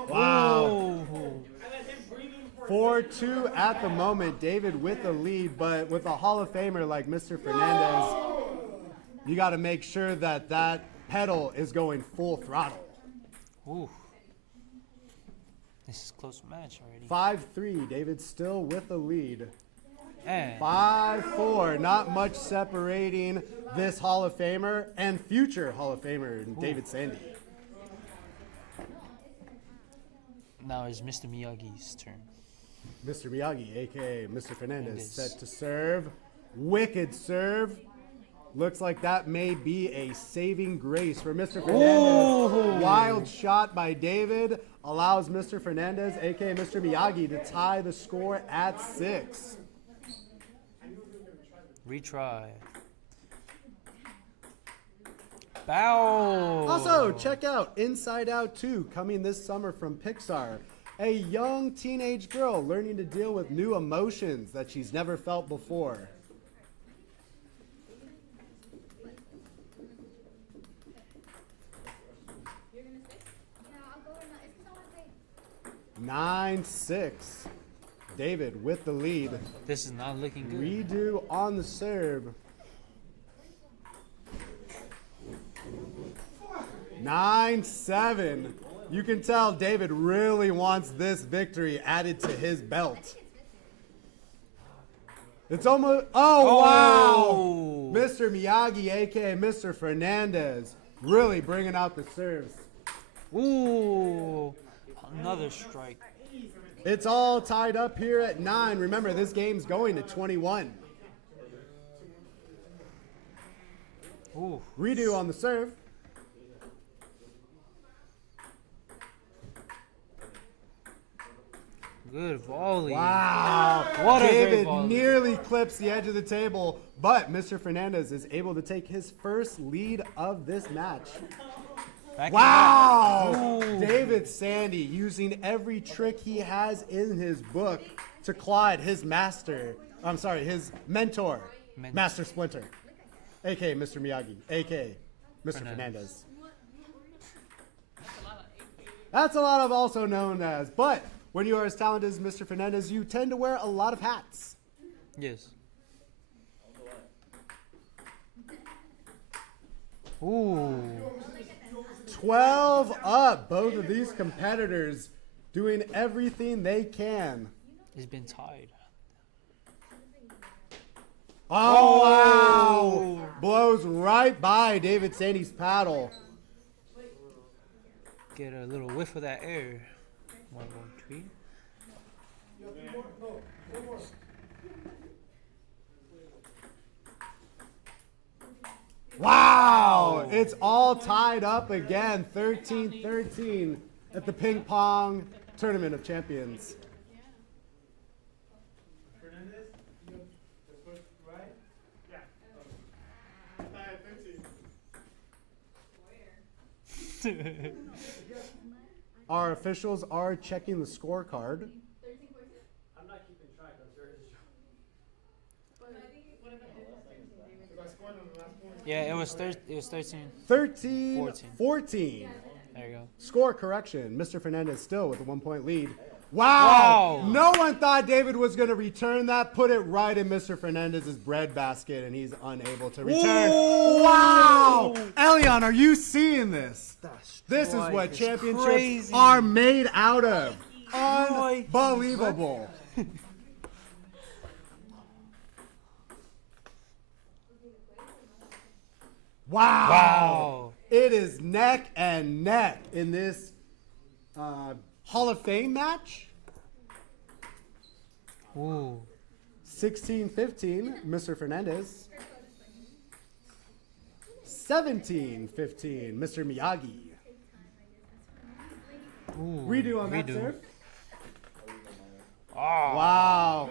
Wow. I let him breathe in for 4-2 at the moment. David with the lead, but with a Hall of Famer like Mr. Fernandez, you got to make sure that that pedal is going full throttle. Ooh. This is a close match already. 5-3, David still with the lead. And 5-4, not much separating this Hall of Famer and future Hall of Famer, David Sandy. now it's Mr. Miyagi's turn. Mr. Miyagi, a.k.a. Mr. Fernandez, set to serve. Wicked serve. Looks like that may be a saving grace for Mr. Fernandez. Ooh. Wild shot by David allows Mr. Fernandez, a.k.a. Mr. Miyagi, to tie the score at 6. Retry. Bow. Also, check out Inside Out 2, coming this summer from Pixar. A young teenage girl learning to deal with new emotions that she's never felt before. Yeah, 9-6. David with the lead. This is not looking good. Redo on the serve. 9-7. You can tell David really wants this victory added to his belt. It's almost, wow! Mr. Miyagi, aka Mr. Fernandez, really bringing out the serves. Ooh, another strike. It's all tied up here at 9. Remember, this game's going to 21. Ooh. Redo on the serve. Good volley. Wow. What a great David volley. nearly clips the edge of the table, but Mr. Fernandez is able to take his first lead of this match. Wow! David Sandy using every trick he has in his book to Clyde, his master. I'm sorry, his mentor, Master Splinter, a.k.a. Mr. Miyagi, a.k.a. Mr. Fernandez. That's a lot of also known as, but when you are as talented as Mr. Fernandez, you tend to wear a lot of hats. Yes. Ooh. 12 up. Both of these competitors doing everything they can. He's been tied. Oh, wow. Blows right by David Sandy's paddle. Get a little whiff of that air. 1-1-3. Wow. It's all tied up again. 13-13 at the Ping Pong Tournament of Champions. Our officials are checking the scorecard. I'm not keeping track. I'm sure it's Yeah, it was 13. 13-14. There you go. Score correction. Mr. Fernandez still with a 1-point lead. Wow. No one thought David was going to return that. Put it right in Mr. Fernandez's bread basket, and he's unable to return. Whoa. Wow. Elion, are you seeing this? This is strike what is championships crazy. are made out of. Unbelievable. Wow. It is neck and neck in this Hall of Fame match. Ooh. 16-15, Mr. Fernandez. 17-15, Mr. Miyagi. Ooh. Redo on that serve. Oh. Wow.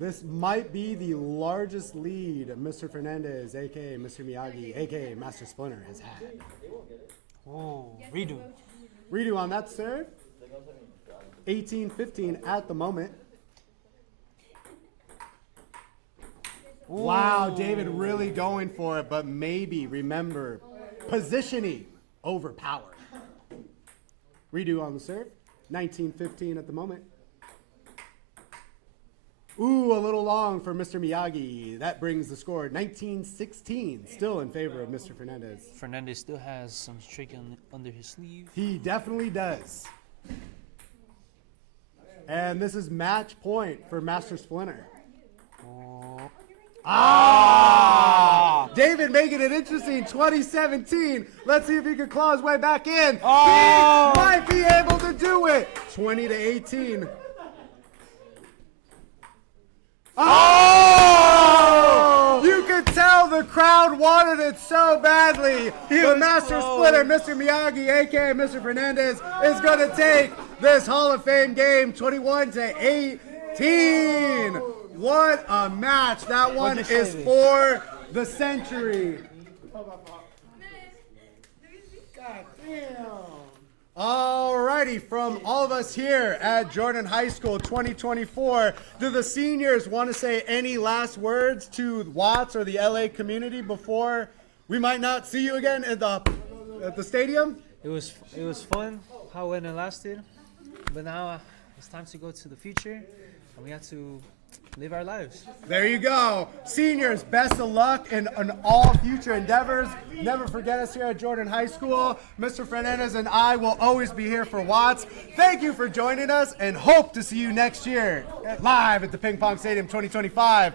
This might be the largest lead Mr. Fernandez, a.k.a. Mr. Miyagi, a.k.a. Master Splinter, has had. Oh, redo. Redo on that serve. 18-15 at the moment. Ooh. Wow, David really going for it, but maybe, remember, positioning over power. Redo on the serve. 19-15 at the moment. Ooh, a little long for Mr. Miyagi. That brings the score 19-16, still in favor of Mr. Fernandez. Fernandez still has some trick under his sleeve. He definitely does. And this is match point for Master Splinter. Oh. David making it interesting, 2017. Let's see if he can claw his way back in. He might be able to do it. 20-18. Oh! You could tell the crowd wanted it so badly. The Master Splitter, Mr. Miyagi, a.k.a. Mr. Fernandez, is going to take this Hall of Fame game 21-18. What a match. That one is for the century. God damn. Alrighty, from all of us here at Jordan High School 2024, do the seniors want to say any last words to Watts or the LA community before we might not see you again at the stadium? It was fun how when it lasted, but now it's time to go to the future, and we have to live our lives. There you go. Seniors, best of luck in all future endeavors. Never forget us here at Jordan High School. Mr. Fernandez and I will always be here for Watts. Thank you for joining us and hope to see you next year live at the Ping Pong Stadium 2025.